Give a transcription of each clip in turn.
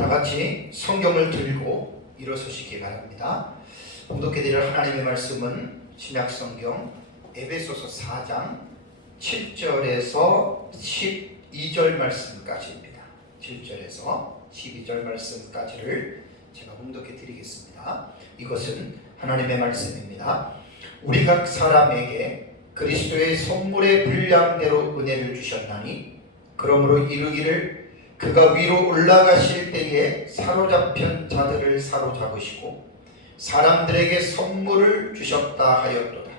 다 같이 성경을 들고 일어서시기 바랍니다. 봉독해드릴 하나님의 말씀은 신약성경 에베소서 4장 7절에서 12절 말씀까지입니다. 7절에서 12절 말씀까지를 제가 봉독해드리겠습니다. 이것은 하나님의 말씀입니다. 우리 각 사람에게 그리스도의 선물의 분량대로 은혜를 주셨나니 그러므로 이르기를 그가 위로 올라가실 때에 사로잡힌 자들을 사로잡으시고 사람들에게 선물을 주셨다 하였도다.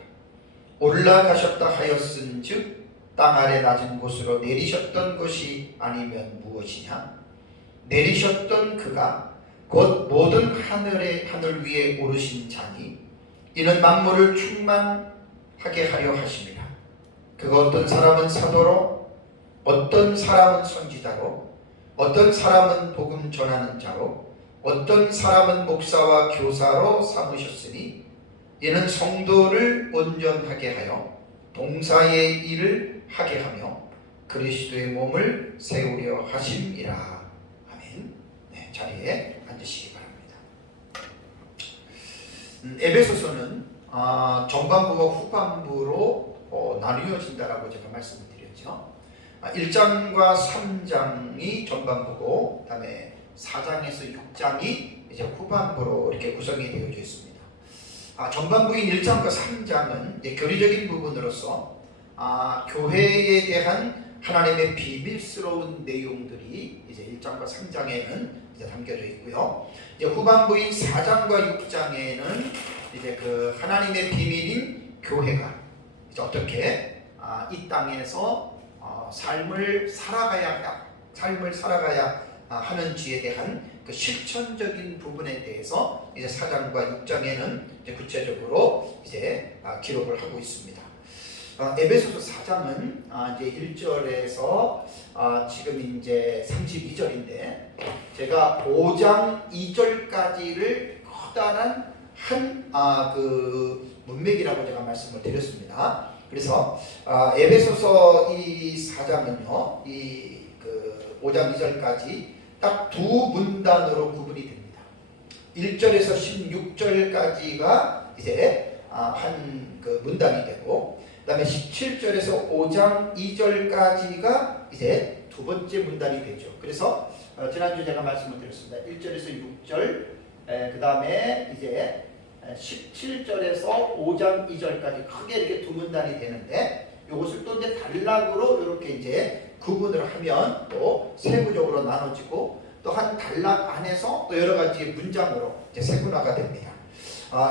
올라가셨다 하였은즉 땅 아래 낮은 곳으로 내리셨던 것이 아니면 무엇이냐? 내리셨던 그가 곧 모든 하늘 위에 오르신 자니 이는 만물을 충만하게 하려 하심이라. 그가 어떤 사람은 사도로, 어떤 사람은 선지자로, 어떤 사람은 복음 전하는 자로, 어떤 사람은 목사와 교사로 삼으셨으니 이는 성도를 온전하게 하여 동사의 일을 하게 하며 그리스도의 몸을 세우려 하심이라. 아멘. 네, 자리에 앉으시기 바랍니다. 에베소서는 전반부와 후반부로 나뉘어진다라고 제가 말씀을 드렸죠. 1장과 3장이 전반부고, 그 다음에 4장에서 6장이 이제 후반부로 이렇게 구성이 되어져 있습니다. 전반부인 1장과 3장은 교리적인 부분으로서 교회에 대한 하나님의 비밀스러운 내용들이 이제 1장과 3장에는 이제 담겨져 있고요. 이제 후반부인 4장과 6장에는 이제 그 하나님의 비밀인 교회가 이제 어떻게 이 땅에서 삶을 살아가야 하는지에 대한 그 실천적인 부분에 대해서 이제 4장과 6장에는 이제 구체적으로 이제 기록을 하고 있습니다. 에베소서 4장은 이제 1절에서 지금 이제 32절인데 제가 5장 2절까지를 커다란 한 그 문맥이라고 제가 말씀을 드렸습니다. 그래서 에베소서 이 4장은요, 이 그 5장 2절까지 딱 두 문단으로 구분이 됩니다. 1절에서 16절까지가 이제 한 그 문단이 되고, 그다음에 17절에서 5장 2절까지가 이제 두 번째 문단이 되죠. 그래서 지난주 제가 말씀을 드렸습니다. 1절에서 6절, 그다음에 이제 17절에서 5장 2절까지 크게 이렇게 두 문단이 되는데, 이것을 또 이제 단락으로 이렇게 이제 구분을 하면 또 세부적으로 나눠지고, 또 한 단락 안에서 또 여러 가지 문장으로 이제 세분화가 됩니다.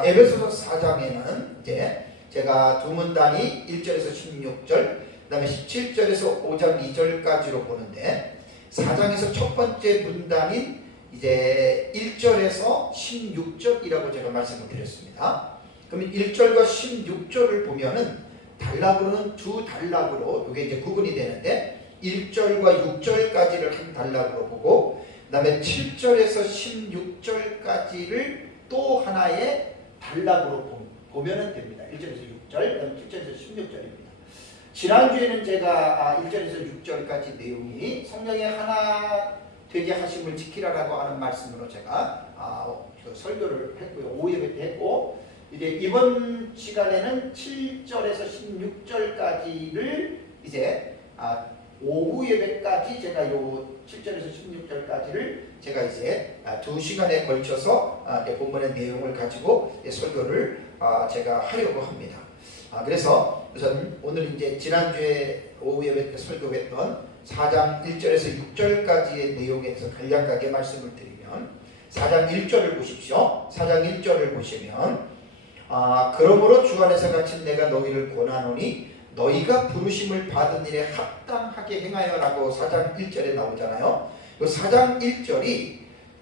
에베소서 4장에는 이제 제가 두 문단이 1절에서 16절, 그다음에 17절에서 5장 2절까지로 보는데, 4장에서 첫 번째 문단인 이제 1절에서 16절이라고 제가 말씀을 드렸습니다. 그러면 1절과 16절을 보면은 단락으로는 두 단락으로 이게 이제 구분이 되는데, 1절과 6절까지를 한 단락으로 보고, 그 다음에 7절에서 16절까지를 또 하나의 단락으로 보면 됩니다. 1절에서 6절, 그 다음에 7절에서 16절입니다. 지난주에는 제가 1절에서 6절까지 내용이 성령의 하나 되게 하심을 지키라라고 하는 말씀으로 제가 설교를 했고요. 오후 예배 때 했고, 이제 이번 시간에는 7절에서 16절까지를 이제 오후 예배까지 제가 요 7절에서 16절까지를 제가 이제 두 시간에 걸쳐서 본문의 내용을 가지고 설교를 제가 하려고 합니다. 그래서 우선 오늘 이제 지난주에 오후 예배 때 설교했던 4장 1절에서 6절까지의 내용에 대해서 간략하게 말씀을 드리면, 4장 1절을 보십시오. 4장 1절을 보시면 그러므로 주 안에서 갇힌 내가 너희를 권하노니 너희가 부르심을 받은 일에 합당하게 행하여라고 4장 1절에 나오잖아요. 그 4장 1절이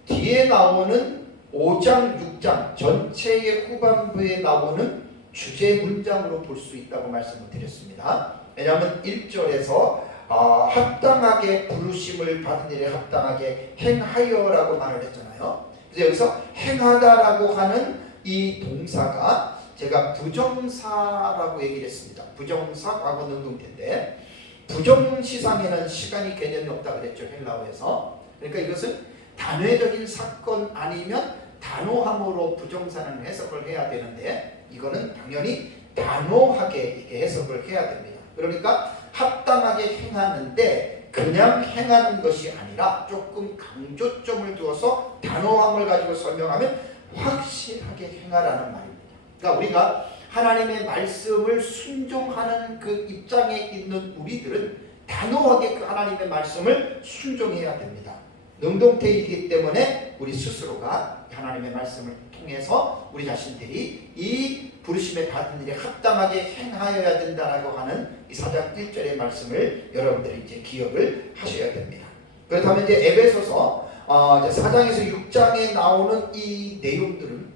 뒤에 나오는 5장 6장 전체의 후반부에 나오는 주제 문장으로 볼 수 있다고 말씀을 드렸습니다. 왜냐하면 1절에서 합당하게 부르심을 받은 일에 합당하게 행하여라고 말을 했잖아요. 그래서 여기서 행하다라고 하는 이 동사가 제가 부정사라고 얘기를 했습니다. 부정사 과거 능동태인데, 부정시상에는 시간이 개념이 없다 그랬죠, 헬라어에서. 그러니까 이것은 단회적인 사건 아니면 단호함으로 부정사는 해석을 해야 되는데 이거는 당연히 단호하게 이렇게 해석을 해야 됩니다. 그러니까 합당하게 행하는데 그냥 행하는 것이 아니라 조금 강조점을 두어서 단호함을 가지고 설명하면 확실하게 행하라는 말입니다. 그러니까 우리가 하나님의 말씀을 순종하는 그 입장에 있는 우리들은 단호하게 그 하나님의 말씀을 순종해야 됩니다. 능동태이기 때문에 우리 스스로가 하나님의 말씀을 통해서 우리 자신들이 이 부르심에 받은 일에 합당하게 행하여야 된다라고 하는 이 4장 1절의 말씀을 여러분들이 이제 기억을 하셔야 됩니다. 그렇다면 이제 에베소서 4장에서 6장에 나오는 이 내용들은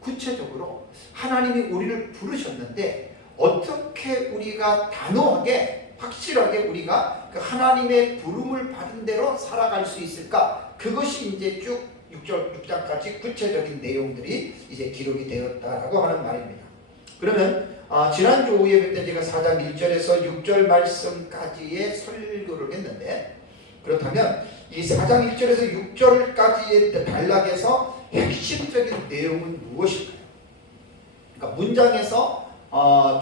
구체적으로 하나님이 우리를 부르셨는데 어떻게 우리가 단호하게 확실하게 우리가 그 하나님의 부름을 받은 대로 살아갈 수 있을까? 그것이 이제 쭉 6장까지 구체적인 내용들이 이제 기록이 되었다라고 하는 말입니다. 그러면 지난주 오후 예배 때 제가 4장 1절에서 6절 말씀까지의 설교를 했는데 그렇다면 이 4장 1절에서 6절까지의 단락에서 핵심적인 내용은 무엇일까요? 그러니까 문장에서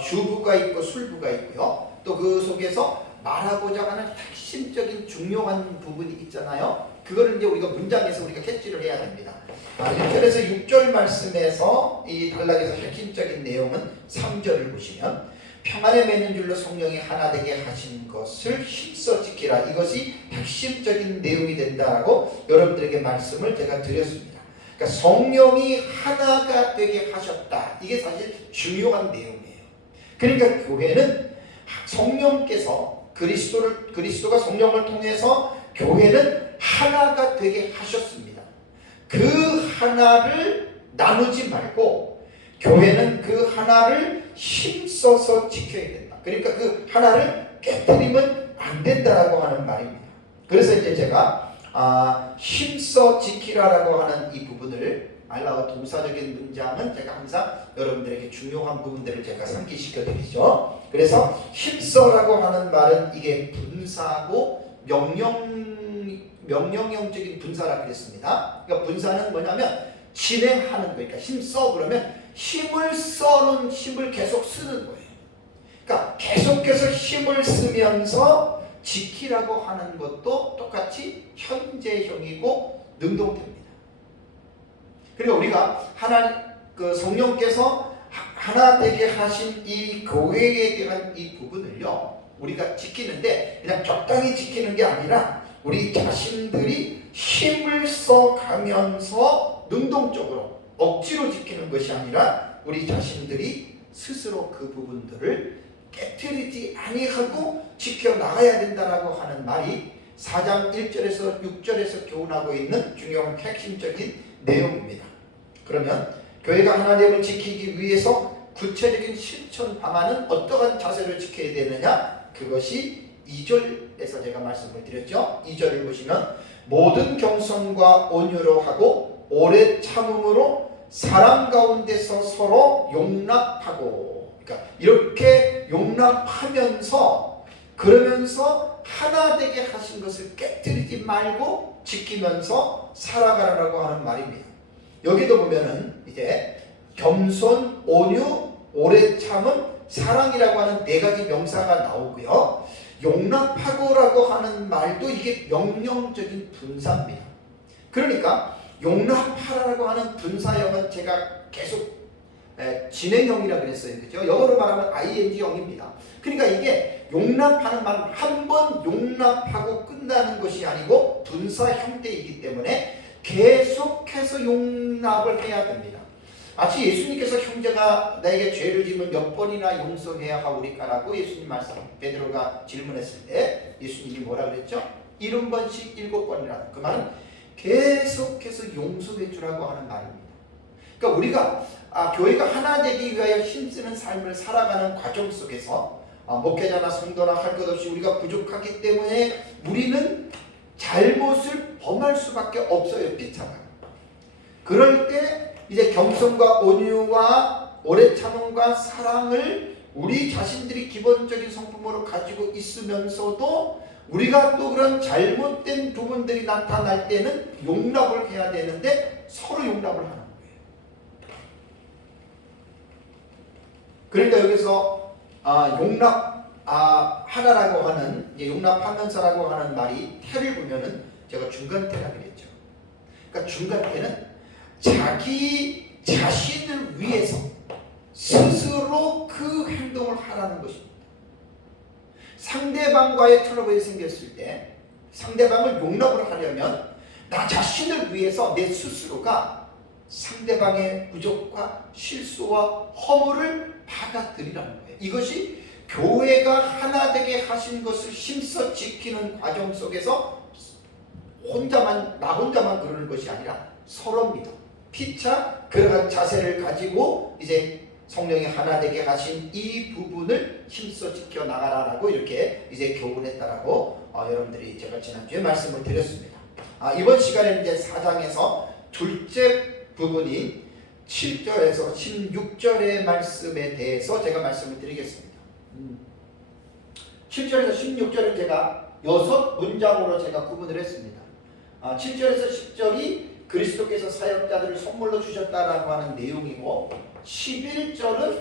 주부가 있고 술부가 있고요. 또 그 속에서 말하고자 하는 핵심적인 중요한 부분이 있잖아요. 그거를 이제 우리가 문장에서 우리가 캐치를 해야 됩니다. 1절에서 6절 말씀에서 이 단락에서 핵심적인 내용은 3절을 보시면 평안에 맺는 줄로 성령이 하나 되게 하신 것을 힘써 지키라. 이것이 핵심적인 내용이 된다라고 여러분들에게 말씀을 제가 드렸습니다. 그러니까 성령이 하나가 되게 하셨다. 이게 사실 중요한 내용이에요. 그러니까 교회는 성령께서 그리스도가 성령을 통해서 교회는 하나가 되게 하셨습니다. 그 하나를 나누지 말고 교회는 그 하나를 힘써서 지켜야 된다. 그러니까 그 하나를 깨뜨리면 안 된다라고 하는 말입니다. 그래서 이제 제가 힘써 지키라라고 하는 이 부분을 알라와 동사적인 문장은 제가 항상 여러분들에게 중요한 부분들을 제가 상기시켜 드리죠. 그래서 힘써라고 하는 말은 이게 분사고 명령형적인 분사라 그랬습니다. 그러니까 분사는 뭐냐면 진행하는 거예요. 그러니까 힘써 그러면 힘을 써는 힘을 계속 쓰는 거예요. 그러니까 계속해서 힘을 쓰면서 지키라고 하는 것도 똑같이 현재형이고 능동태입니다. 그러니까 우리가 그 성령께서 하나 되게 하신 이 교회에 대한 이 부분을요 우리가 지키는데 그냥 적당히 지키는 게 아니라 우리 자신들이 힘을 써가면서 능동적으로 억지로 지키는 것이 아니라 우리 자신들이 스스로 그 부분들을 깨트리지 아니하고 지켜나가야 된다라고 하는 말이 4장 1절에서 6절에서 교훈하고 있는 중요한 핵심적인 내용입니다. 그러면 교회가 하나님을 지키기 위해서 구체적인 실천 방안은 어떠한 자세를 지켜야 되느냐? 그것이 2절에서 제가 말씀을 드렸죠. 2절을 보시면 모든 겸손과 온유로 하고 오래 참음으로 사랑 가운데서 서로 용납하고, 그러니까 이렇게 용납하면서 그러면서 하나 되게 하신 것을 깨뜨리지 말고 지키면서 살아가라고 하는 말입니다. 여기도 보면은 이제 겸손, 온유, 오래 참음, 사랑이라고 하는 네 가지 명사가 나오고요. 용납하고라고 하는 말도 이게 명령적인 분사입니다. 그러니까 용납하라고 하는 분사형은 제가 계속 진행형이라 그랬어요. 그죠? 영어로 말하면 ing형입니다. 그러니까 이게 용납하는 말은 한 번 용납하고 끝나는 것이 아니고 분사 형태이기 때문에 계속해서 용납을 해야 됩니다. 마치 예수님께서 형제가 나에게 죄를 지으면 몇 번이나 용서해야 하오리까라고 예수님 말씀 베드로가 질문했을 때 예수님이 뭐라 그랬죠? 70번씩 7번이라. 그 말은 계속해서 용서해 주라고 하는 말입니다. 그러니까 우리가 교회가 하나 되기 위하여 힘쓰는 삶을 살아가는 과정 속에서 목회자나 성도나 할 것 없이 우리가 부족하기 때문에 우리는 잘못을 범할 수밖에 없어요. 비참하게. 그럴 때 이제 겸손과 온유와 오래 참음과 사랑을 우리 자신들이 기본적인 성품으로 가지고 있으면서도 우리가 또 그런 잘못된 부분들이 나타날 때는 용납을 해야 되는데 서로 용납을 하는 거예요. 그러니까 여기서 하나라고 하는, 이제 용납하면서라고 하는 말이 태를 보면은 제가 중간태라 그랬죠. 그러니까 중간태는 자기 자신을 위해서 스스로 그 행동을 하라는 것입니다. 상대방과의 트러블이 생겼을 때 상대방을 용납을 하려면 나 자신을 위해서 내 스스로가 상대방의 부족과 실수와 허물을 받아들이라는 거예요. 이것이 교회가 하나 되게 하신 것을 힘써 지키는 과정 속에서 나 혼자만 그러는 것이 아니라 서로입니다. 피차 그러한 자세를 가지고 이제 성령이 하나 되게 하신 이 부분을 힘써 지켜 나가라라고 이렇게 이제 교훈했다라고 여러분들이 제가 지난주에 말씀을 드렸습니다. 이번 시간에는 이제 4장에서 둘째 부분인 7절에서 16절의 말씀에 대해서 제가 말씀을 드리겠습니다. 7절에서 16절은 제가 6문장으로 제가 구분을 했습니다. 7절에서 10절이 그리스도께서 사역자들을 선물로 주셨다라고 하는 내용이고, 11절은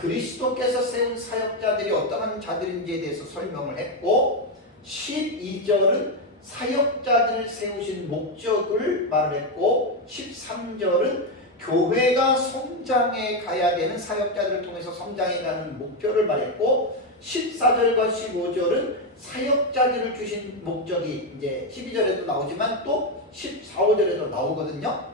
그리스도께서 세운 사역자들이 어떠한 자들인지에 대해서 설명을 했고, 12절은 사역자들을 세우신 목적을 말을 했고, 13절은 교회가 성장해 가야 되는, 사역자들을 통해서 성장해 가는 목표를 말했고, 14절과 15절은 사역자들을 주신 목적이 이제 12절에도 나오지만 또 14, 5절에도 나오거든요.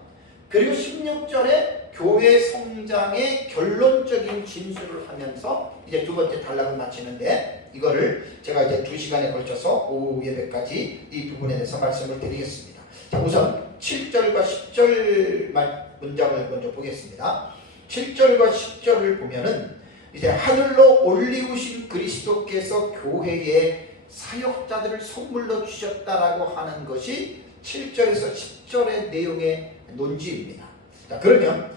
그리고 16절에 교회 성장의 결론적인 진술을 하면서 이제 두 번째 단락을 마치는데, 이거를 제가 이제 2시간에 걸쳐서 오후 예배까지 이 부분에 대해서 말씀을 드리겠습니다. 자, 우선 7절과 10절 문장을 먼저 보겠습니다. 7절과 10절을 보면은 이제 하늘로 올리우신 그리스도께서 교회에 사역자들을 선물로 주셨다라고 하는 것이 7절에서 10절의 내용의 논지입니다. 자, 그러면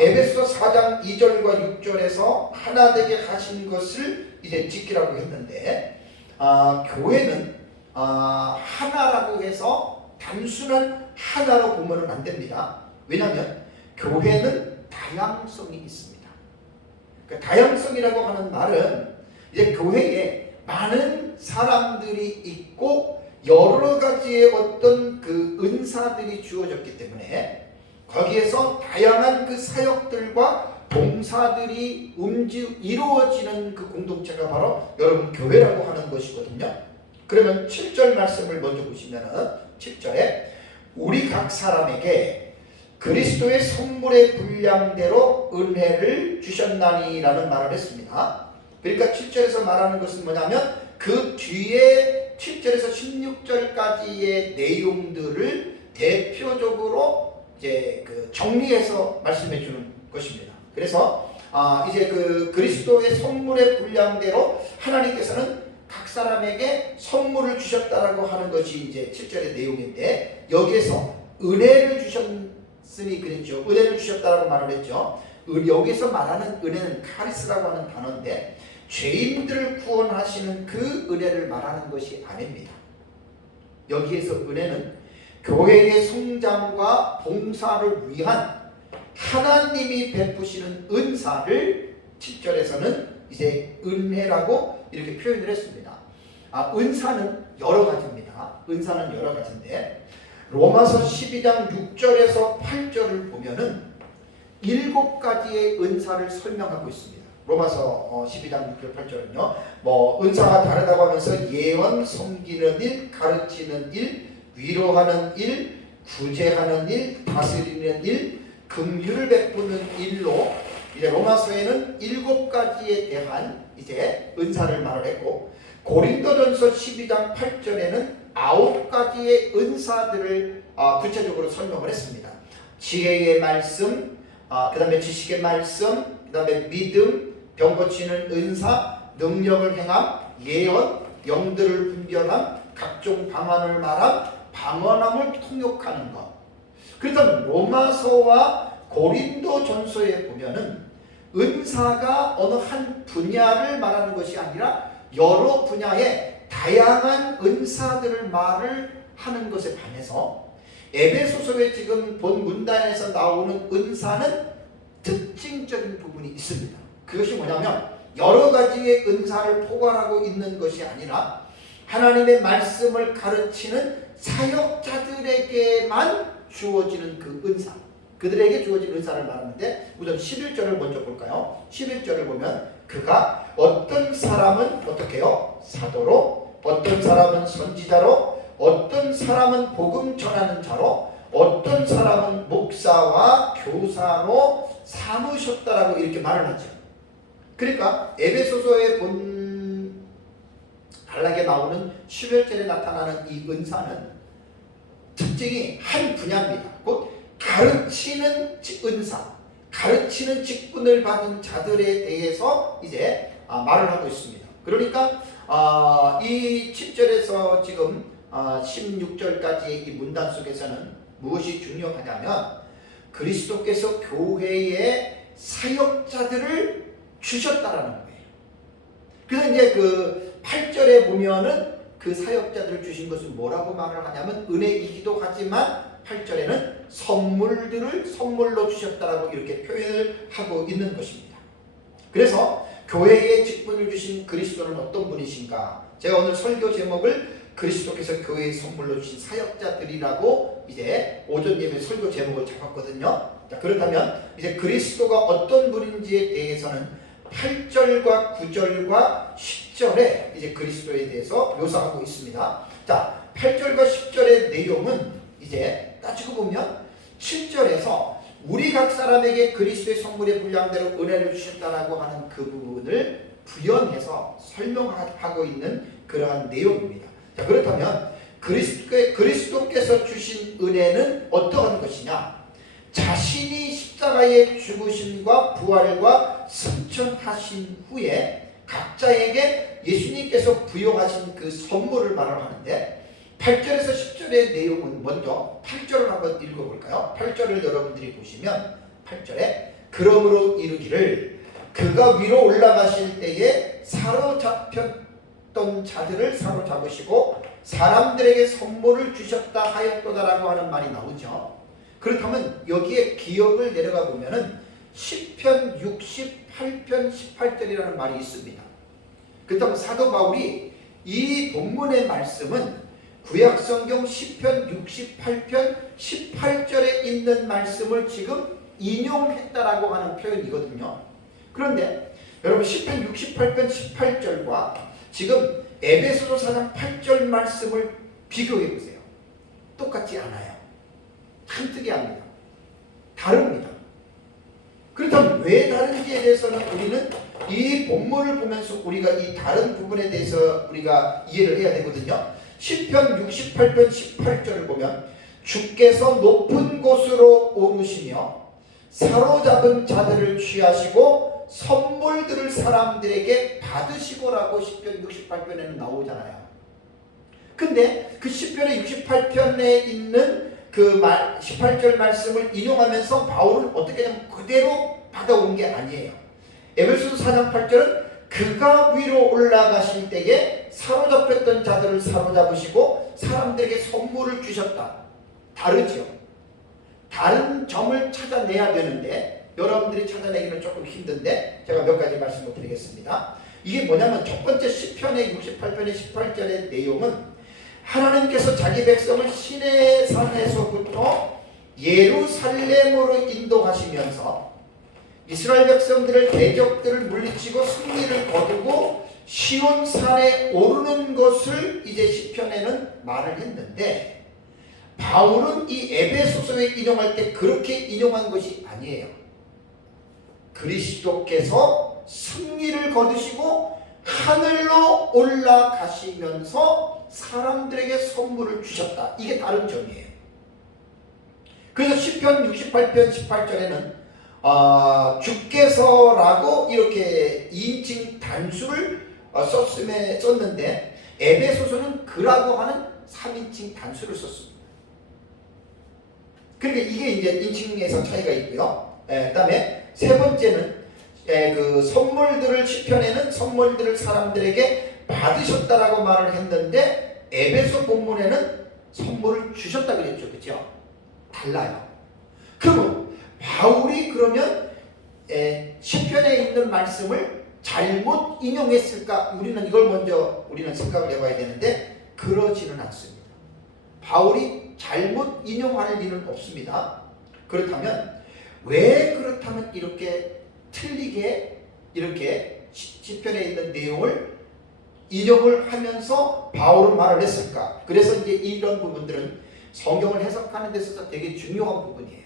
에베소 4장 2절과 6절에서 하나 되게 하신 것을 이제 지키라고 했는데, 교회는 하나라고 해서 단순한 하나로 보면 안 됩니다. 왜냐하면 교회는 다양성이 있습니다. 그 다양성이라고 하는 말은 이제 교회에 많은 사람들이 있고 여러 가지의 어떤 그 은사들이 주어졌기 때문에 거기에서 다양한 그 사역들과 봉사들이 이루어지는 그 공동체가 바로 여러분 교회라고 하는 것이거든요. 그러면 7절 말씀을 먼저 보시면은 7절에 우리 각 사람에게 그리스도의 선물의 분량대로 은혜를 주셨나니라는 말을 했습니다. 그러니까 7절에서 말하는 것은 뭐냐면 그 뒤에 7절에서 16절까지의 내용들을 대표적으로 이제 그 정리해서 말씀해 주는 것입니다. 그래서 이제 그 그리스도의 선물의 분량대로 하나님께서는 각 사람에게 선물을 주셨다라고 하는 것이 이제 7절의 내용인데, 여기에서 은혜를 주셨으니 그랬죠. 은혜를 주셨다라고 말을 했죠. 여기서 말하는 은혜는 카리스라고 하는 단어인데, 죄인들을 구원하시는 그 은혜를 말하는 것이 아닙니다. 여기에서 은혜는 교회의 성장과 봉사를 위한 하나님이 베푸시는 은사를 7절에서는 이제 은혜라고 이렇게 표현을 했습니다. 은사는 여러 가지입니다. 은사는 여러 가지인데, 로마서 12장 6절에서 8절을 보면은 7가지의 은사를 설명하고 있습니다. 로마서 12장 6절 8절은요. 은사가 다르다고 하면서 예언, 섬기는 일, 가르치는 일, 위로하는 일, 구제하는 일, 다스리는 일, 긍휼을 베푸는 일로 이제 로마서에는 7가지에 대한 이제 은사를 말을 했고, 고린도전서 12장 8절에는 9가지의 은사들을 구체적으로 설명을 했습니다. 지혜의 말씀, 그 다음에 지식의 말씀, 그 다음에 믿음, 병 고치는 은사, 능력을 행함, 예언, 영들을 분별함, 각종 방언을 말함, 방언함을 통역하는 것. 그래서 로마서와 고린도전서에 보면은 은사가 어느 한 분야를 말하는 것이 아니라 여러 분야의 다양한 은사들을 말을 하는 것에 반해서 에베소서의 지금 본 문단에서 나오는 은사는 특징적인 부분이 있습니다. 그것이 뭐냐면 여러 가지의 은사를 포괄하고 있는 것이 아니라 하나님의 말씀을 가르치는 사역자들에게만 주어지는 그 은사, 그들에게 주어진 은사를 말하는데, 우선 11절을 먼저 볼까요? 11절을 보면 그가 어떤 사람은 어떻게 해요? 사도로, 어떤 사람은 선지자로, 어떤 사람은 복음 전하는 자로, 어떤 사람은 목사와 교사로 삼으셨다라고 이렇게 말을 하죠. 그러니까 에베소서의 본 단락에 나오는 11절에 나타나는 이 은사는 특징이 한 분야입니다. 곧 가르치는 은사, 가르치는 직분을 받은 자들에 대해서 이제 말을 하고 있습니다. 그러니까 이 7절에서 지금 16절까지의 이 문단 속에서는 무엇이 중요하냐면 그리스도께서 교회의 사역자들을 주셨다라는 거예요. 그래서 이제 그 8절에 보면은 그 사역자들을 주신 것은 뭐라고 말을 하냐면 은혜이기도 하지만 8절에는 선물들을 선물로 주셨다라고 이렇게 표현을 하고 있는 것입니다. 그래서 교회에 직분을 주신 그리스도는 어떤 분이신가? 제가 오늘 설교 제목을 그리스도께서 교회에 선물로 주신 사역자들이라고 이제 오전 예배 설교 제목을 잡았거든요. 자, 그렇다면 이제 그리스도가 어떤 분인지에 대해서는 8절과 9절과 10절에 이제 그리스도에 대해서 묘사하고 있습니다. 자, 8절과 10절의 내용은 이제 따지고 보면 7절에서 우리 각 사람에게 그리스도의 선물의 분량대로 은혜를 주셨다라고 하는 그 부분을 부연해서 설명하고 있는 그러한 내용입니다. 자, 그렇다면 그리스도께서 주신 은혜는 어떠한 것이냐? 자신이 십자가의 죽으심과 부활과 승천하신 후에 각자에게 예수님께서 부여하신 그 선물을 말을 하는데, 8절에서 10절의 내용은 먼저 8절을 한번 읽어볼까요? 8절을 여러분들이 보시면 8절에 그러므로 이르기를 그가 위로 올라가실 때에 사로잡혔던 자들을 사로잡으시고 사람들에게 선물을 주셨다 하였도다라고 하는 말이 나오죠. 그렇다면 여기에 기억을 내려가 보면은 10편 68편 18절이라는 말이 있습니다. 그렇다면 사도 바울이 이 본문의 말씀은 구약성경 10편 68편 18절에 있는 말씀을 지금 인용했다라고 하는 표현이거든요. 그런데 여러분 10편 68편 18절과 지금 에베소서 4장 8절 말씀을 비교해 보세요. 똑같지 않아요. 참 특이합니다. 다릅니다. 그렇다면 왜 다른지에 대해서는 우리는 이 본문을 보면서 우리가 이 다른 부분에 대해서 우리가 이해를 해야 되거든요. 10편 68편 18절을 보면 주께서 높은 곳으로 오르시며 사로잡은 자들을 취하시고 선물들을 사람들에게 받으시고라고 10편 68편에는 나오잖아요. 근데 그 10편의 68편에 있는 그 18절 말씀을 인용하면서 바울은 어떻게 하냐면 그대로 받아온 게 아니에요. 에베소서 4장 8절은 그가 위로 올라가실 때에 사로잡혔던 자들을 사로잡으시고 사람들에게 선물을 주셨다. 다르죠. 다른 점을 찾아내야 되는데 여러분들이 찾아내기는 조금 힘든데 제가 몇 가지 말씀을 드리겠습니다. 이게 뭐냐면 첫 번째 시편의 68편의 18절의 내용은 하나님께서 자기 백성을 시내 산에서부터 예루살렘으로 인도하시면서 이스라엘 백성들을 대적들을 물리치고 승리를 거두고 시온 산에 오르는 것을 이제 시편에는 말을 했는데 바울은 이 에베소서에 인용할 때 그렇게 인용한 것이 아니에요. 그리스도께서 승리를 거두시고 하늘로 올라가시면서 사람들에게 선물을 주셨다. 이게 다른 점이에요. 그래서 시편 68편 18절에는 주께서라고 이렇게 2인칭 단수를 썼는데 에베소서는 그라고 하는 3인칭 단수를 썼습니다. 그러니까 이게 이제 인칭에서 차이가 있고요. 그 다음에 세 번째는 그 선물들을 시편에는 선물들을 사람들에게 받으셨다라고 말을 했는데 에베소 본문에는 선물을 주셨다 그랬죠. 그죠? 달라요. 그러면 바울이 그러면 시편에 있는 말씀을 잘못 인용했을까? 우리는 이걸 먼저 생각을 해봐야 되는데 그러지는 않습니다. 바울이 잘못 인용할 일은 없습니다. 그렇다면 왜 그렇다면 이렇게 틀리게 이렇게 시편에 있는 내용을 인용을 하면서 바울은 말을 했을까? 그래서 이제 이런 부분들은 성경을 해석하는 데 있어서 되게 중요한 부분이에요.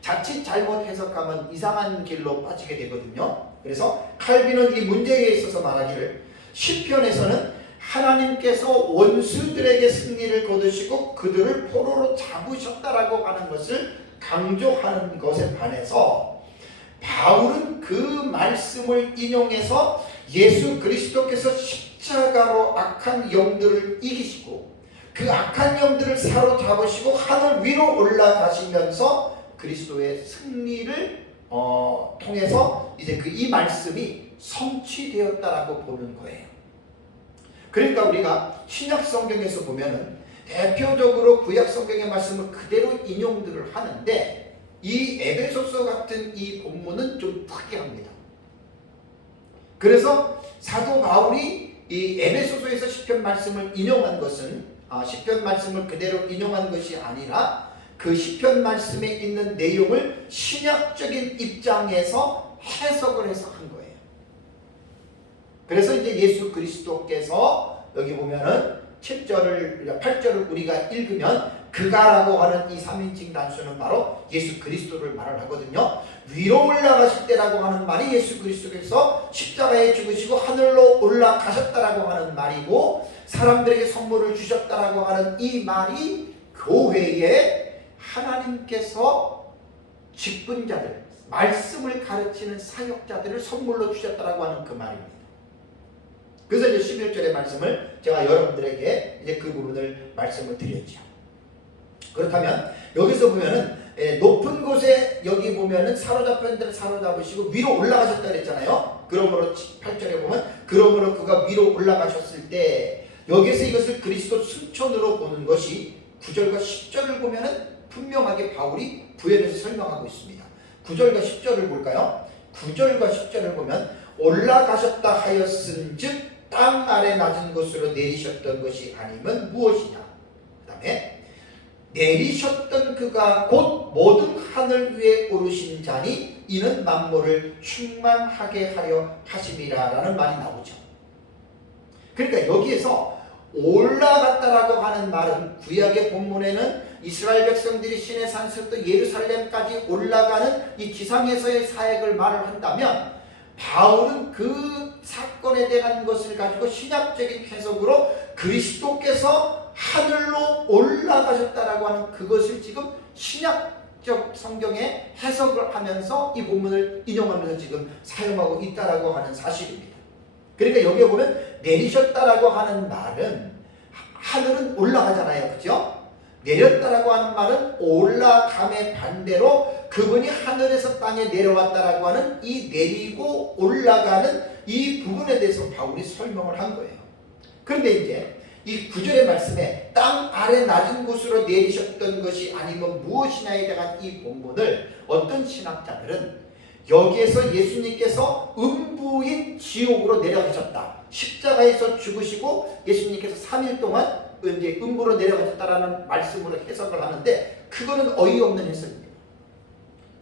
자칫 잘못 해석하면 이상한 길로 빠지게 되거든요. 그래서 칼빈은 이 문제에 있어서 말하기를 시편에서는 하나님께서 원수들에게 승리를 거두시고 그들을 포로로 잡으셨다라고 하는 것을 강조하는 것에 반해서 바울은 그 말씀을 인용해서 예수 그리스도께서 십자가로 악한 영들을 이기시고 그 악한 영들을 사로잡으시고 하늘 위로 올라가시면서 그리스도의 승리를 통해서 이제 이 말씀이 성취되었다라고 보는 거예요. 그러니까 우리가 신약 성경에서 보면은 대표적으로 구약 성경의 말씀을 그대로 인용들을 하는데 이 에베소서 같은 이 본문은 좀 특이합니다. 그래서 사도 바울이 이 에베소서에서 시편 말씀을 인용한 것은 시편 말씀을 그대로 인용한 것이 아니라 그 시편 말씀에 있는 내용을 신약적인 입장에서 해석을 해서 한 거예요. 그래서 이제 예수 그리스도께서 여기 보면은 8절을 우리가 읽으면 그가라고 하는 이 3인칭 단수는 바로 예수 그리스도를 말을 하거든요. 위로 올라가실 때라고 하는 말이 예수 그리스도께서 십자가에 죽으시고 하늘로 올라가셨다라고 하는 말이고 사람들에게 선물을 주셨다라고 하는 이 말이 교회에 하나님께서 직분자들, 말씀을 가르치는 사역자들을 선물로 주셨다라고 하는 그 말입니다. 그래서 이제 11절의 말씀을 제가 여러분들에게 이제 그 부분을 말씀을 드렸죠. 그렇다면 여기서 보면은 높은 곳에 여기 보면은 사로잡힌 데를 사로잡으시고 위로 올라가셨다 그랬잖아요. 그러므로 8절에 보면 그러므로 그가 위로 올라가셨을 때 여기서 이것을 그리스도 승천으로 보는 것이 9절과 10절을 보면은 분명하게 바울이 부연해서 설명하고 있습니다. 9절과 10절을 볼까요? 9절과 10절을 보면 올라가셨다 하였은즉 땅 아래 낮은 곳으로 내리셨던 것이 아니면 무엇이냐. 그 다음에 내리셨던 그가 곧 모든 하늘 위에 오르신 자니 이는 만물을 충만하게 하려 하심이라 라는 말이 나오죠. 그러니까 여기에서 올라갔다라고 하는 말은 구약의 본문에는 이스라엘 백성들이 시내 산에서부터 예루살렘까지 올라가는 이 지상에서의 사역을 말을 한다면 바울은 그 사건에 대한 것을 가지고 신약적인 해석으로 그리스도께서 하늘로 올라가셨다라고 하는 그것을 지금 신약적 성경에 해석을 하면서 이 본문을 인용하면서 지금 사용하고 있다라고 하는 사실입니다. 그러니까 여기에 보면 내리셨다라고 하는 말은 하늘은 올라가잖아요. 그렇죠? 내렸다라고 하는 말은 올라감의 반대로 그분이 하늘에서 땅에 내려왔다라고 하는 이 내리고 올라가는 이 부분에 대해서 바울이 설명을 한 거예요. 그런데 이제 이 9절의 말씀에 땅 아래 낮은 곳으로 내리셨던 것이 아니면 무엇이냐에 대한 이 본문을 어떤 신학자들은 여기에서 예수님께서 음부인 지옥으로 내려가셨다. 십자가에서 죽으시고 예수님께서 3일 동안 이제 음부로 내려가셨다라는 말씀으로 해석을 하는데 그거는 어이없는 해석입니다.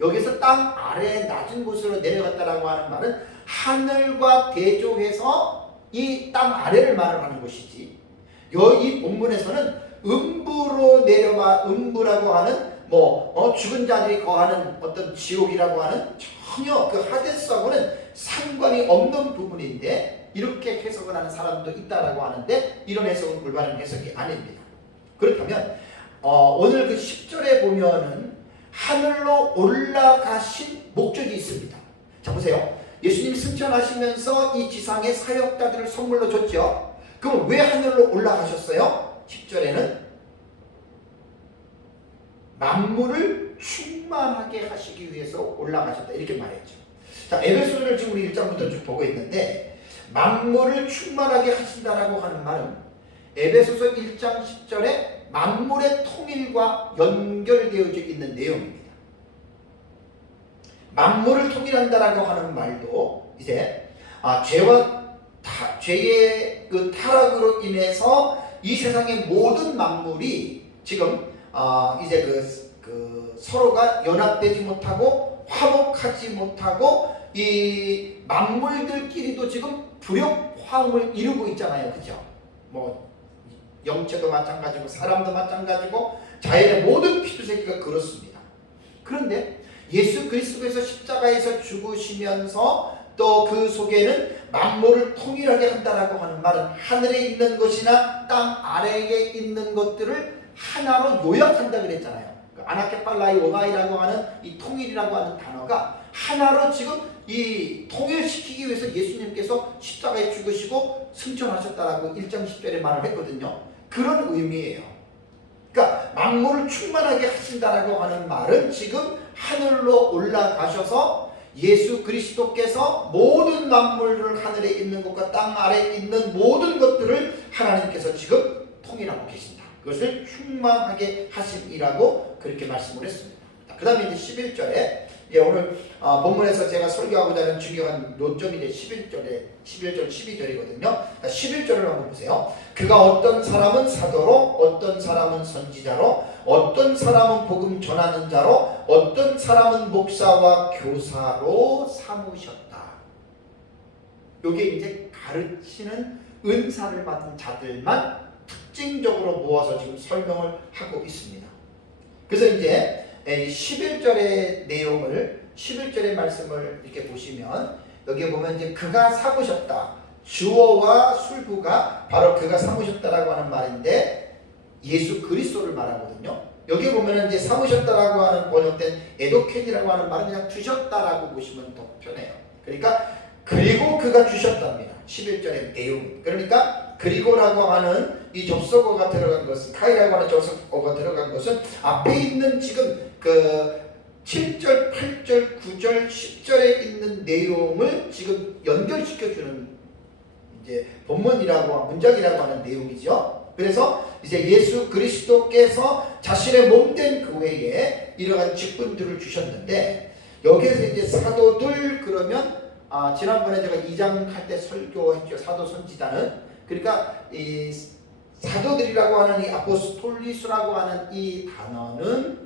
여기서 땅 아래 낮은 곳으로 내려갔다라고 하는 말은 하늘과 대조해서 이 땅 아래를 말을 하는 것이지 이 본문에서는 음부로 내려가 음부라고 하는 죽은 자들이 거하는 어떤 지옥이라고 하는 전혀 그 하데스하고는 상관이 없는 부분인데 이렇게 해석을 하는 사람도 있다라고 하는데 이런 해석은 올바른 해석이 아닙니다. 그렇다면 오늘 그 10절에 보면은 하늘로 올라가신 목적이 있습니다. 자 보세요. 예수님이 승천하시면서 이 지상에 사역자들을 선물로 줬죠. 그럼 왜 하늘로 올라가셨어요? 10절에는 만물을 충만하게 하시기 위해서 올라가셨다 이렇게 말했죠. 자 에베소서를 지금 우리 1장부터 쭉 보고 있는데 만물을 충만하게 하신다라고 하는 말은 에베소서 1장 10절에 만물의 통일과 연결되어져 있는 내용입니다. 만물을 통일한다라고 하는 말도 이제 죄의 그 타락으로 인해서 이 세상의 모든 만물이 지금 이제 그 서로가 연합되지 못하고 화목하지 못하고 이 만물들끼리도 지금 불협화음을 이루고 있잖아요, 그죠? 뭐 영체도 마찬가지고 사람도 마찬가지고 자연의 모든 피조세계가 그렇습니다. 그런데 예수 그리스도께서 십자가에서 죽으시면서 또 그 속에는 만물을 통일하게 한다라고 하는 말은 하늘에 있는 것이나 땅 아래에 있는 것들을 하나로 요약한다 그랬잖아요. 아나케팔라이 오나이라고 하는 이 통일이라고 하는 단어가 하나로 지금 이 통일시키기 위해서 예수님께서 십자가에 죽으시고 승천하셨다라고 1장 10절에 말을 했거든요. 그런 의미예요. 그러니까 만물을 충만하게 하신다라고 하는 말은 지금 하늘로 올라가셔서 예수 그리스도께서 모든 만물을 하늘에 있는 것과 땅 아래에 있는 모든 것들을 하나님께서 지금 통일하고 계신다. 그것을 충만하게 하심이라고 그렇게 말씀을 했습니다. 그 다음에 이제 11절에 오늘 본문에서 제가 설교하고자 하는 중요한 요점이 이제 11절 12절이거든요. 11절을 한번 보세요. 그가 어떤 사람은 사도로, 어떤 사람은 선지자로, 어떤 사람은 복음 전하는 자로, 어떤 사람은 목사와 교사로 삼으셨다. 이게 이제 가르치는 은사를 받은 자들만 특징적으로 모아서 지금 설명을 하고 있습니다. 그래서 이제 11절의 내용을 11절의 말씀을 이렇게 보시면 여기에 보면 이제 그가 삼으셨다. 주어와 술구가 바로 그가 삼으셨다라고 하는 말인데 예수 그리스도를 말하거든요. 여기 보면 이제 삼으셨다라고 하는 번역된 에도켄이라고 하는 말은 그냥 주셨다라고 보시면 더 편해요. 그러니까 그리고 그가 주셨답니다. 11절의 내용. 그러니까 그리고라고 하는 이 접속어가 들어간 것은 카이라고 하는 접속어가 들어간 것은 앞에 있는 지금 그 7절, 8절, 9절, 10절에 있는 내용을 지금 연결시켜주는 이제 본문이라고 문장이라고 하는 내용이죠. 그래서 이제 예수 그리스도께서 자신의 몸된 교회에 이러한 직분들을 주셨는데 여기에서 이제 사도들 그러면 지난번에 제가 2장 할 때 설교했죠. 사도 선지자는 그러니까 이 사도들이라고 하는 이 아포스톨리스라고 하는 이 단어는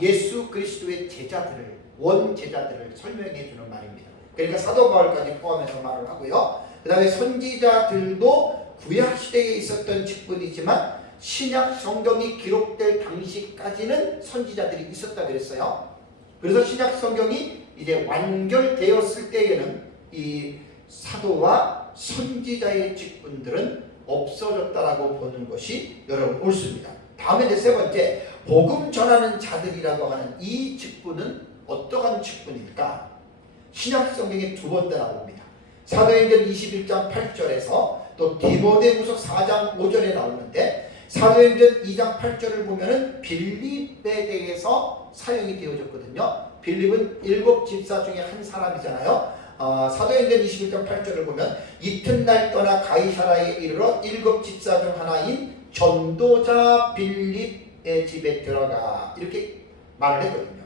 예수 그리스도의 제자들을 원제자들을 설명해 주는 말입니다. 그러니까 사도 바울까지 포함해서 말을 하고요. 그 다음에 선지자들도 구약 시대에 있었던 직분이지만 신약 성경이 기록될 당시까지는 선지자들이 있었다 그랬어요. 그래서 신약 성경이 이제 완결되었을 때에는 이 사도와 선지자의 직분들은 없어졌다라고 보는 것이 여러분 옳습니다. 다음에 이제 세 번째 복음 전하는 자들이라고 하는 이 직분은 어떠한 직분일까? 신약 성경에 두 번 나옵니다. 사도행전 21장 8절에서 또 디모데후서 4장 5절에 나오는데 사도행전 2장 8절을 보면은 빌립에 대해서 사용이 되어졌거든요. 빌립은 7 집사 중에 한 사람이잖아요. 사도행전 21장 8절을 보면 이튿날 떠나 가이사라에 이르러 7 집사 중 하나인 전도자 빌립의 집에 들어가 이렇게 말을 했거든요.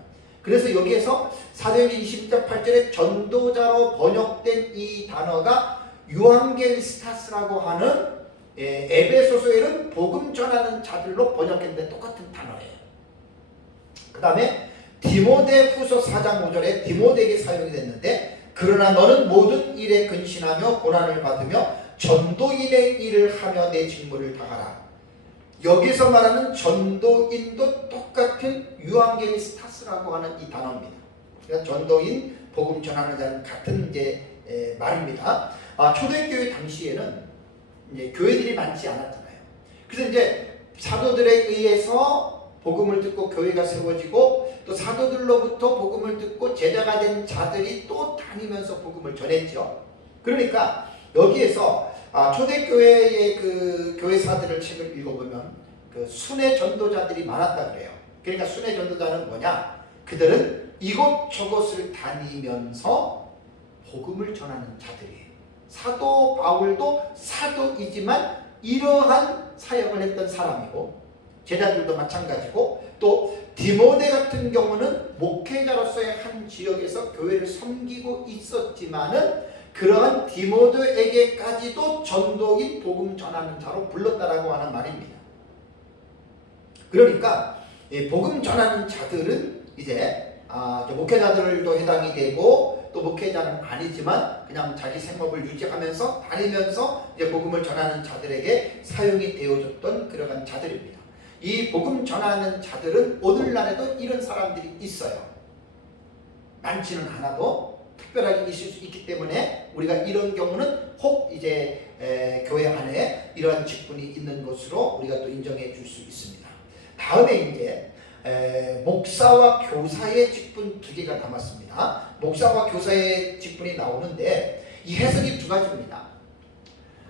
그래서 여기에서 사도행전 21장 8절에 전도자로 번역된 이 단어가 유앙겔스타스라고 하는 에베소서에는 복음 전하는 자들로 번역했는데 똑같은 단어예요. 그 다음에 디모데후서 4장 5절에 디모데에게 사용이 됐는데 그러나 너는 모든 일에 근신하며 고난을 받으며 전도인의 일을 하며 내 직무를 다하라. 여기서 말하는 전도인도 똑같은 유앙겔리스타스라고 하는 이 단어입니다. 그러니까 전도인, 복음 전하는 자는 같은 이제 말입니다. 초대교회 당시에는 이제 교회들이 많지 않았잖아요. 그래서 이제 사도들에 의해서 복음을 듣고 교회가 세워지고 또 사도들로부터 복음을 듣고 제자가 된 자들이 또 다니면서 복음을 전했죠. 그러니까 여기에서 초대교회의 그 교회사들을 책을 읽어보면 그 순회 전도자들이 많았다 그래요. 그러니까 순회 전도자는 뭐냐? 그들은 이곳저곳을 다니면서 복음을 전하는 자들이에요. 사도 바울도 사도이지만 이러한 사역을 했던 사람이고, 제자들도 마찬가지고, 또 디모데 같은 경우는 목회자로서의 한 지역에서 교회를 섬기고 있었지만은 그러한 디모데에게까지도 전도인 복음 전하는 자로 불렀다라고 하는 말입니다. 그러니까 복음 전하는 자들은 이제 목회자들도 해당이 되고, 또 목회자는 아니지만 그냥 자기 생업을 유지하면서 다니면서 이제 복음을 전하는 자들에게 사용이 되어졌던 그러한 자들입니다. 이 복음 전하는 자들은 오늘날에도 이런 사람들이 있어요. 많지는 않아도 특별하게 있을 수 있기 때문에 우리가 이런 경우는 혹 이제 교회 안에 이러한 직분이 있는 것으로 우리가 또 인정해 줄 수 있습니다. 다음에 이제 목사와 교사의 직분 두 개가 남았습니다. 목사와 교사의 직분이 나오는데 이 해석이 두 가지입니다.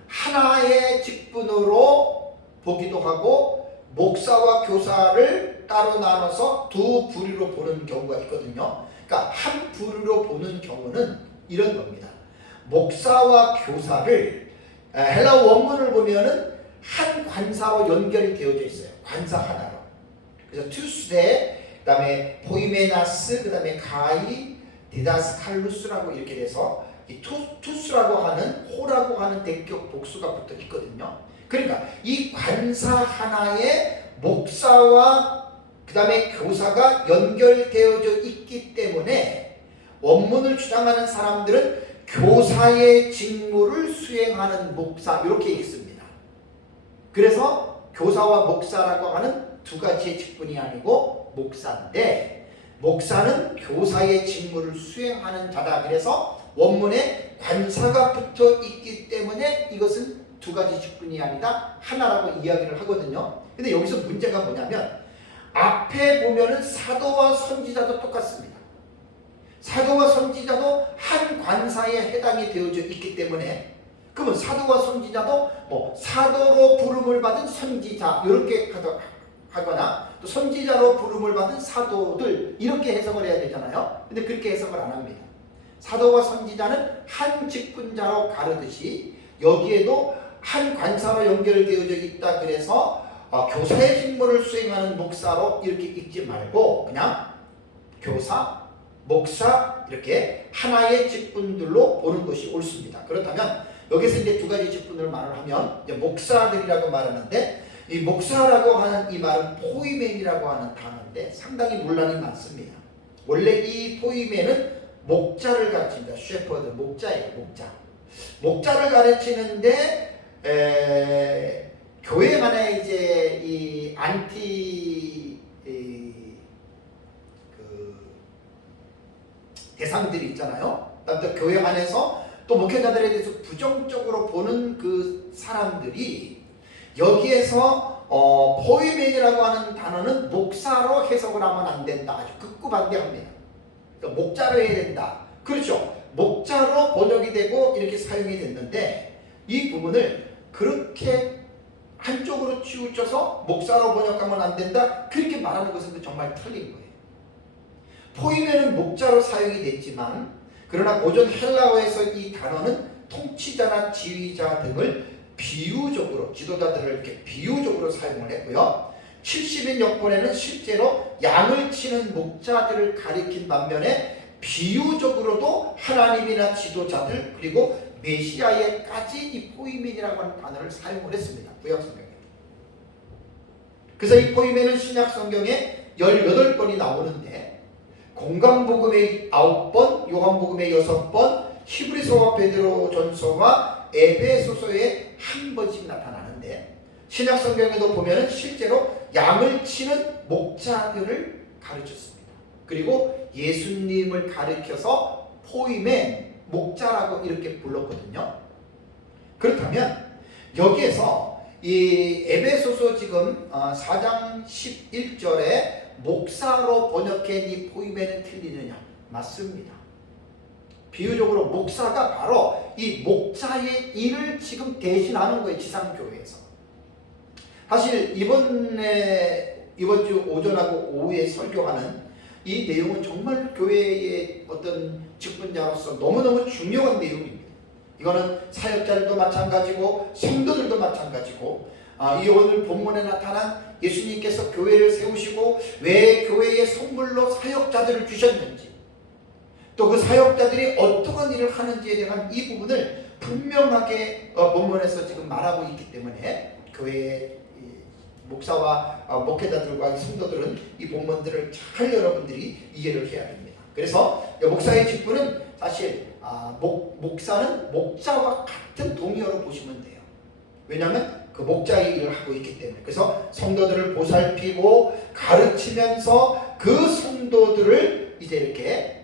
하나의 직분으로 보기도 하고, 목사와 교사를 따로 나눠서 두 부류로 보는 경우가 있거든요. 그러니까 한 부류로 보는 경우는 이런 겁니다. 목사와 교사를 헬라어 원문을 보면은 한 관사로 연결되어져 있어요. 관사 하나로. 그래서 투스데, 그 다음에 포이메나스, 그 다음에 가이, 디다스칼루스라고 이렇게 돼서 이 투스라고 하는, 호라고 하는 대격 복수가 붙어 있거든요. 그러니까 이 관사 하나에 목사와 그 다음에 교사가 연결되어져 있기 때문에 원문을 주장하는 사람들은 교사의 직무를 수행하는 목사, 이렇게 읽습니다. 그래서 교사와 목사라고 하는 두 가지의 직분이 아니고 목사인데, 목사는 교사의 직무를 수행하는 자다. 그래서 원문에 관사가 붙어 있기 때문에 이것은 두 가지 직분이 아니다, 하나라고 이야기를 하거든요. 근데 여기서 문제가 뭐냐면 앞에 보면은 사도와 선지자도 똑같습니다. 사도와 선지자도 한 관사에 해당이 되어져 있기 때문에, 그러면 사도와 선지자도 뭐 사도로 부름을 받은 선지자 이렇게 하거나 또 선지자로 부름을 받은 사도들 이렇게 해석을 해야 되잖아요. 근데 그렇게 해석을 안 합니다. 사도와 선지자는 한 직분자로 가르듯이 여기에도 한 관사로 연결되어져 있다. 그래서 교사의 직무를 수행하는 목사로 이렇게 읽지 말고 그냥 교사, 목사 이렇게 하나의 직분들로 보는 것이 옳습니다. 그렇다면 여기서 이제 두 가지 직분을 말을 하면 이제 목사들이라고 말하는데, 이 목사라고 하는 이 말은 포이멘이라고 하는 단어인데 상당히 논란이 많습니다. 원래 이 포이멘은 목자를 가르칩니다. 셰퍼드, 목자예요. 목자를 가르치는데 교회 안에 이제 이 대상들이 있잖아요. 또 교회 안에서 또 목회자들에 대해서 부정적으로 보는 그 사람들이 여기에서 포이멘이라고 하는 단어는 목사로 해석을 하면 안 된다. 아주 극구 반대합니다. 그러니까 목자로 해야 된다. 그렇죠. 목자로 번역이 되고 이렇게 사용이 됐는데 이 부분을 그렇게 한쪽으로 치우쳐서 목사로 번역하면 안 된다. 그렇게 말하는 것은 정말 틀린 거예요. 포이멘은 목자로 사용이 됐지만, 그러나 고전 헬라어에서 이 단어는 통치자나 지휘자 등을 비유적으로, 지도자들을 이렇게 비유적으로 사용을 했고요. 70인 역본에는 실제로 양을 치는 목자들을 가리킨 반면에 비유적으로도 하나님이나 지도자들 그리고 메시아에까지 이 포이멘이라고 하는 단어를 사용을 했습니다. 구약성경에. 그래서 이 포이멘은 신약성경에 18번이 나오는데 공간복음의 9번, 요한복음의 6번, 히브리서와 베드로전서와 에베소서에 한 번씩 나타나는데, 신약성경에도 보면은 실제로 양을 치는 목자들을 가르쳤습니다. 그리고 예수님을 가르쳐서 포이멘, 목자라고 이렇게 불렀거든요. 그렇다면 여기에서 이 에베소서 지금 4장 11절에 목사로 번역한 이 포이멘은 틀리느냐? 맞습니다. 비유적으로 목사가 바로 이 목자의 일을 지금 대신하는 거예요. 지상교회에서. 사실 이번 주 오전하고 오후에 설교하는 이 내용은 정말 교회의 어떤 직분자로서 너무너무 중요한 내용입니다. 이거는 사역자들도 마찬가지고 성도들도 마찬가지고 이 오늘 본문에 나타난 예수님께서 교회를 세우시고 왜 교회에 선물로 사역자들을 주셨는지 또 그 사역자들이 어떠한 일을 하는지에 대한 이 부분을 분명하게 본문에서 지금 말하고 있기 때문에 교회의 목사와 목회자들과 성도들은 이 본문들을 잘 여러분들이 이해를 해야 됩니다. 그래서 목사의 직분은 사실 목사는 목자와 같은 동의어로 보시면 돼요. 왜냐하면 그 목자의 일을 하고 있기 때문에. 그래서 성도들을 보살피고 가르치면서 그 성도들을 이제 이렇게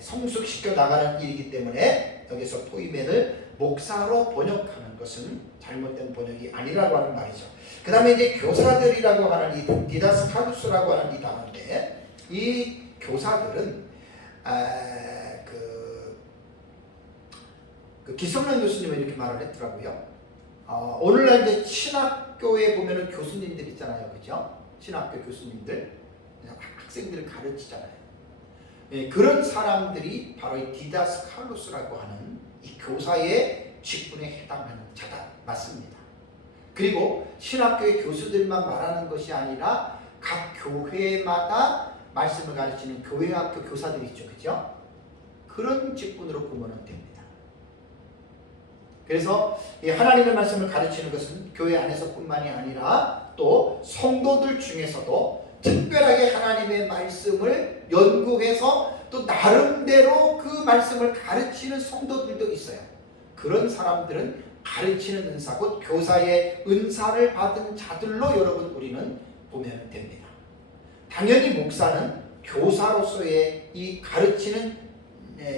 성숙시켜 나가는 일이기 때문에 여기서 포이멘을 목사로 번역하는 것은 잘못된 번역이 아니라고 하는 말이죠. 그 다음에 이제 교사들이라고 하는 이 디다스칼루스라고 하는 이 단어인데 이 교사들은 그 기성란 교수님은 이렇게 말을 했더라고요. 오늘날 이제 신학교에 보면은 교수님들 있잖아요, 그죠? 신학교 교수님들 학생들을 가르치잖아요. 예, 그런 사람들이 바로 이 디다스칼루스라고 하는 이 교사의 직분에 해당하는 자다 맞습니다. 그리고 신학교의 교수들만 말하는 것이 아니라 각 교회마다 말씀을 가르치는 교회학교 교사들이 있죠, 그죠? 그런 직분으로 보면 됩니다. 그래서 이 하나님의 말씀을 가르치는 것은 교회 안에서뿐만이 아니라 또 성도들 중에서도 특별하게 하나님의 말씀을 연구해서 또 나름대로 그 말씀을 가르치는 성도들도 있어요. 그런 사람들은 가르치는 은사, 곧 교사의 은사를 받은 자들로 여러분 우리는 보면 됩니다. 당연히 목사는 교사로서의 이 가르치는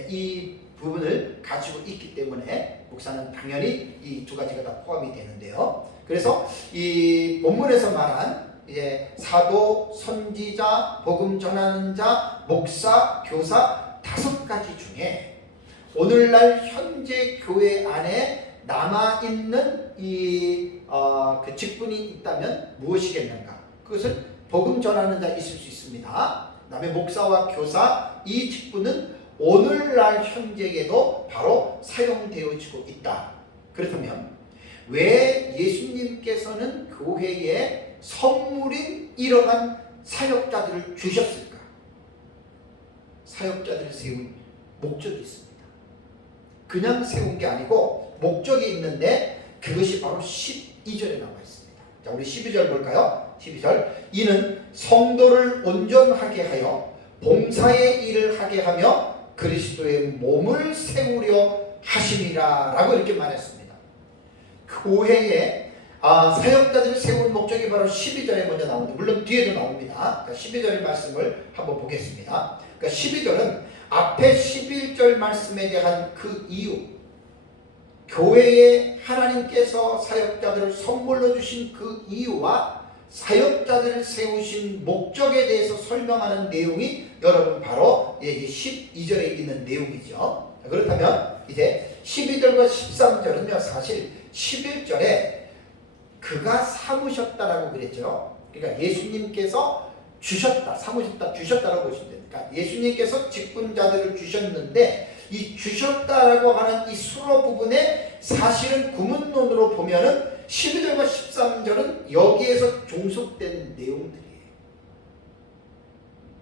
이 부분을 가지고 있기 때문에 목사는 당연히 이 두 가지가 다 포함이 되는데요. 그래서 이 본문에서 말한 이제 사도, 선지자, 복음 전하는 자, 목사, 교사 5가지 중에 오늘날 현재 교회 안에 남아있는 그 직분이 있다면 무엇이겠는가? 그것은 복음 전하는 자 있을 수 있습니다. 그 다음에 목사와 교사 이 직분은 오늘날 현재에도 바로 사용되어지고 있다. 그렇다면 왜 예수님께서는 교회에 선물인 이러한 사역자들을 주셨을까? 사역자들을 세운 목적이 있습니다. 그냥 세운 게 아니고 목적이 있는데 그것이 바로 12절에 나와 있습니다. 자, 우리 12절 볼까요? 12절. 이는 성도를 온전하게 하여 봉사의 일을 하게 하며 그리스도의 몸을 세우려 하심이라 라고 이렇게 말했습니다. 교회에 사역자들을 세운 목적이 바로 12절에 먼저 나오는데 물론 뒤에도 나옵니다. 그러니까 12절의 말씀을 한번 보겠습니다. 그러니까 12절은 앞에 11절 말씀에 대한 그 이유, 교회에 하나님께서 사역자들을 선물로 주신 그 이유와 사역자들을 세우신 목적에 대해서 설명하는 내용이 여러분 바로 12절에 있는 내용이죠. 그렇다면 이제 12절과 13절은요 사실 11절에 그가 삼으셨다라고 그랬죠. 그러니까 예수님께서 주셨다, 삼으셨다, 주셨다라고 보시면 됩니다. 그러니까 예수님께서 직분자들을 주셨는데 이 주셨다라고 하는 이 수로 부분에 사실은 구문론으로 보면은 12절과 13절은 여기에서 종속된 내용들이에요.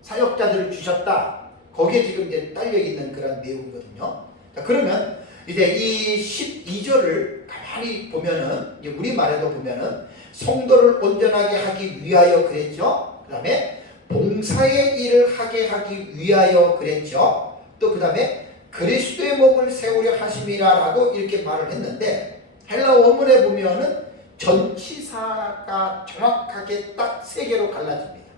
사역자들을 주셨다. 거기에 지금 이제 딸려 있는 그런 내용이거든요. 자, 그러면 이제 이 12절을 가만히 보면은 우리말에도 보면은 성도를 온전하게 하기 위하여 그랬죠. 그 다음에 봉사의 일을 하게 하기 위하여 그랬죠. 또 그 다음에 그리스도의 몸을 세우려 하심이라 라고 이렇게 말을 했는데 헬라 원문에 보면은 전치사가 정확하게 딱 3개로 갈라집니다.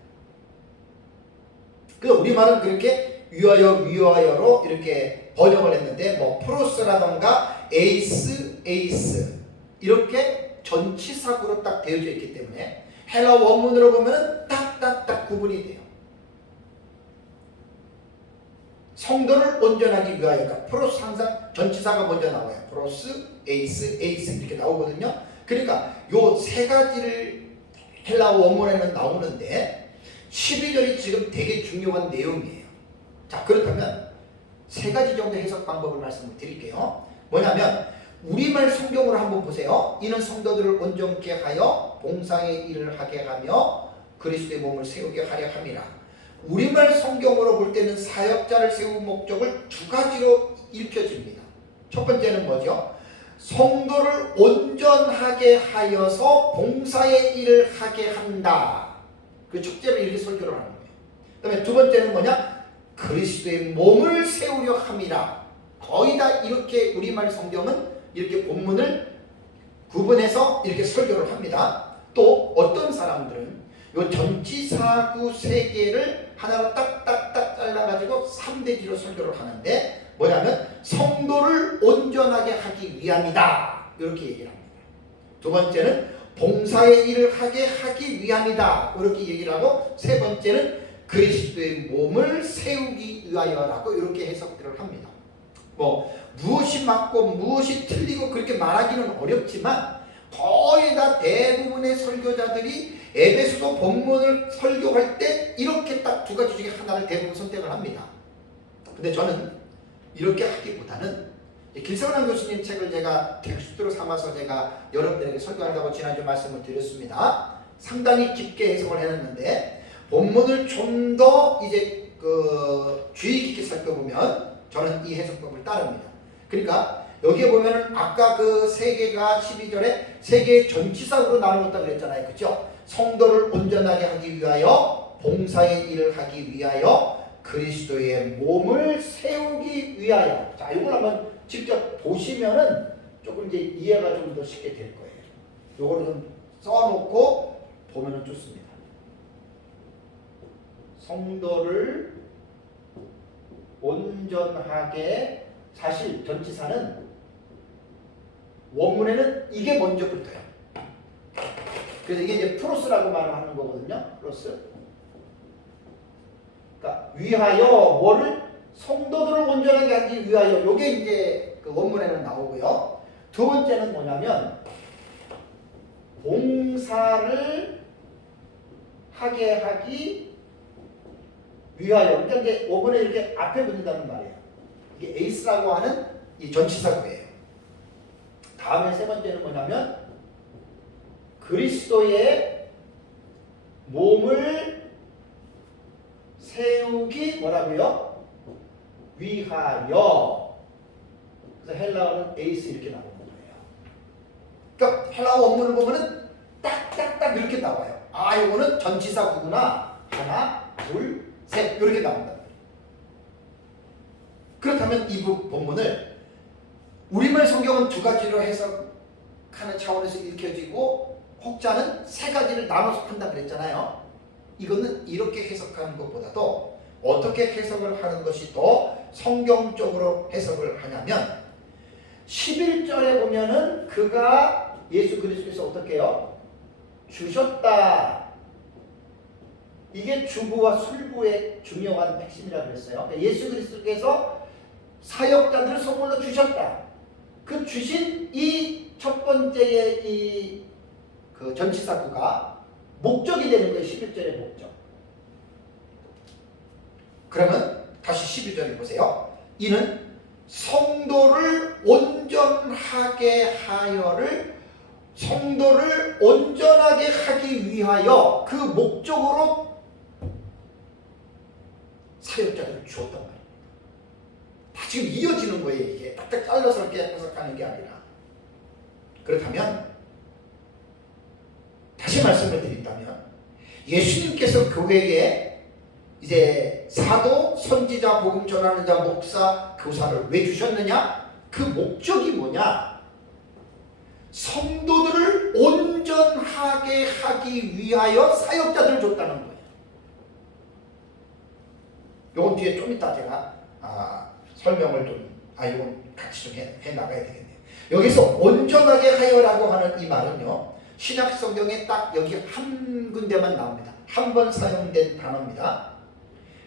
그래서 우리말은 그렇게 위하여로 이렇게 번역을 했는데 프로스라던가 에이스 이렇게 전치사구로 딱 되어져 있기 때문에 헬라 원문으로 보면은 딱딱딱 구분이 돼요. 성도를 온전하기 위하여, 그러니까 프로스 항상 전치사가 먼저 나와요. 프로스, 에이스 이렇게 나오거든요. 그러니까 요 3가지를 헬라 원문에는 나오는데 12절이 지금 되게 중요한 내용이에요. 자, 그렇다면 3가지 정도 해석 방법을 말씀을 드릴게요. 뭐냐면 우리말 성경으로 한번 보세요. 이는 성도들을 온전케 하여 봉사의 일을 하게 하며 그리스도의 몸을 세우게 하려 함이라. 우리말 성경으로 볼 때는 사역자를 세운 목적을 두 가지로 읽혀집니다. 첫 번째는 뭐죠? 성도를 온전하게 하여서 봉사의 일을 하게 한다. 그 첫째로 이렇게 설교를 하는 거예요. 그 다음에 두 번째는 뭐냐? 그리스도의 몸을 세우려 함이라. 거의 다 이렇게 우리말 성경은 이렇게 본문을 구분해서 이렇게 설교를 합니다. 또 어떤 사람들은 이 전치사구 세 개를 하나로 딱딱딱 잘라가지고 3대기로 설교를 하는데 뭐냐면 성도를 온전하게 하기 위함이다. 이렇게 얘기를 합니다. 두 번째는 봉사의 일을 하기 위함이다. 이렇게 얘기를 하고 세 번째는 그리스도의 몸을 세우기 위하여라고 이렇게 해석들을 합니다. 무엇이 맞고 무엇이 틀리고 그렇게 말하기는 어렵지만 거의 다 대부분의 설교자들이 에베소서 본문을 설교할 때 이렇게 딱 두 가지 중에 하나를 대부분 선택을 합니다. 근데 저는 이렇게 하기보다는 길성환 교수님 책을 제가 텍스트로 삼아서 제가 여러분들에게 설교한다고 지난주 말씀을 드렸습니다. 상당히 깊게 해석을 해놨는데 본문을 좀 더 이제 주의 깊게 살펴보면 저는 이 해석법을 따릅니다. 그러니까 여기에 보면은 아까 그 세 개가 12절에 세 개의 전치사로 나누었다고 그랬잖아요. 그렇죠? 성도를 온전하게 하기 위하여 봉사의 일을 하기 위하여 그리스도의 몸을 세우기 위하여. 자, 이걸 한번 직접 보시면은 조금 이제 이해가 좀 더 쉽게 될 거예요. 요거를 좀 써놓고 보면은 좋습니다. 성도를 온전하게, 사실 전치사는 원문에는 이게 먼저 붙어요. 그래서 이게 이제 프로스라고 말을 하는 거거든요. 프로스. 그러니까 위하여 뭐를? 성도들을 온전하게 하기 위하여. 요게 이제 그 원문에는 나오고요. 두 번째는 뭐냐면 봉사를 하게 하기 위하여. 그러니까 이제 원문에 이렇게 앞에 붙는다는 말이에요. 이게 에이스라고 하는 이 전치사구예요. 다음에 세 번째는 뭐냐면 그리스도의 몸을 세우기 뭐라고요? 위하여. 그래서 헬라어는 에이스 이렇게 나오는 거예요. 그러니까 헬라어 원문을 보면은 딱딱딱 이렇게 나와요. 아, 이거는 전치사구구나. 하나, 둘, 셋 이렇게 나온다. 그렇다면 이 본문을 우리말 성경은 두 가지로 해석하는 차원에서 읽혀지고 혹자는 세 가지를 나눠서 한다 그랬잖아요. 이거는 이렇게 해석하는 것보다도 어떻게 해석을 하는 것이 더 성경적으로 해석을 하냐면 11절에 보면은 그가 예수 그리스도께서 어떻게 해요? 주셨다. 이게 주부와 술부의 중요한 핵심이라고 그랬어요. 예수 그리스도께서 사역자들을 선물로 주셨다. 그 주신 이 첫 번째의 이 그 전치사구가 목적이 되는 거예요. 11절의 목적. 그러면 다시 12절을 보세요. 이는 성도를 온전하게 하여를 성도를 온전하게 하기 위하여 그 목적으로 사역자들을 주었단 말이에요. 다 지금 이어지는 거예요. 이게 딱딱 잘라서 이렇게 해석하는 게 아니라. 그렇다면 다시 말씀을 드린다면 예수님께서 교회에 이제 사도, 선지자, 복음 전하는 자, 목사, 교사를 왜 주셨느냐? 그 목적이 뭐냐? 성도들을 온전하게 하기 위하여 사역자들을 줬다는 거예요. 요건 뒤에 좀 이따 제가 설명을 이건 같이 좀 해 나가야 되겠네요. 여기서 온전하게 하여라고 하는 이 말은요, 신약 성경에 딱 여기 한 군데만 나옵니다. 한 번 사용된 단어입니다.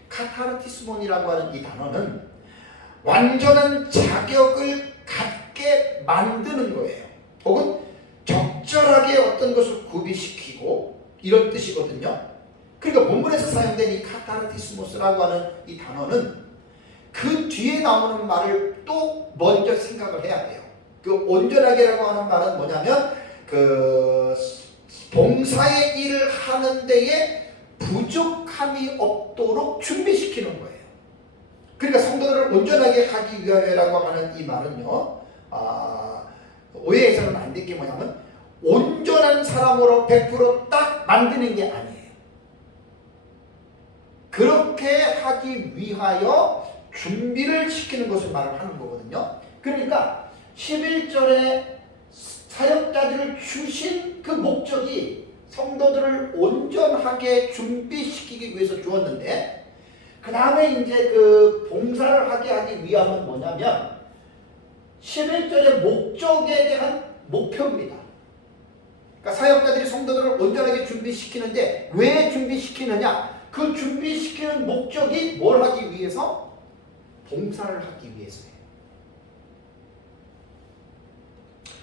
카타르티스몬이라고 하는 이 단어는 완전한 자격을 갖게 만드는 거예요. 혹은 적절하게 어떤 것을 구비시키고 이런 뜻이거든요. 그러니까 본문에서 사용된 이 카타르티스모스라고 하는 이 단어는 그 뒤에 나오는 말을 또 먼저 생각을 해야 돼요. 그 온전하게라고 하는 말은 뭐냐면 그 봉사의 일을 하는 데에 부족함이 없도록 준비시키는 거예요. 그러니까 성도들을 온전하게 하기 위하여라고 하는 이 말은요, 오해해서는 안 될 게 뭐냐면 온전한 사람으로 100% 만드는 게 아니에요. 그렇게 하기 위하여 준비를 시키는 것을 말을 하는 거거든요. 그러니까 11절에 사역자들을 주신 그 목적이 성도들을 온전하게 준비시키기 위해서 주었는데, 그 다음에 이제 그 봉사를 하기 위함은 뭐냐면 11절의 목적에 대한 목표입니다. 그러니까 사역자들이 성도들을 온전하게 준비시키는데 왜 준비시키느냐? 그 준비시키는 목적이 뭘 하기 위해서? 봉사를 하기 위해서예요.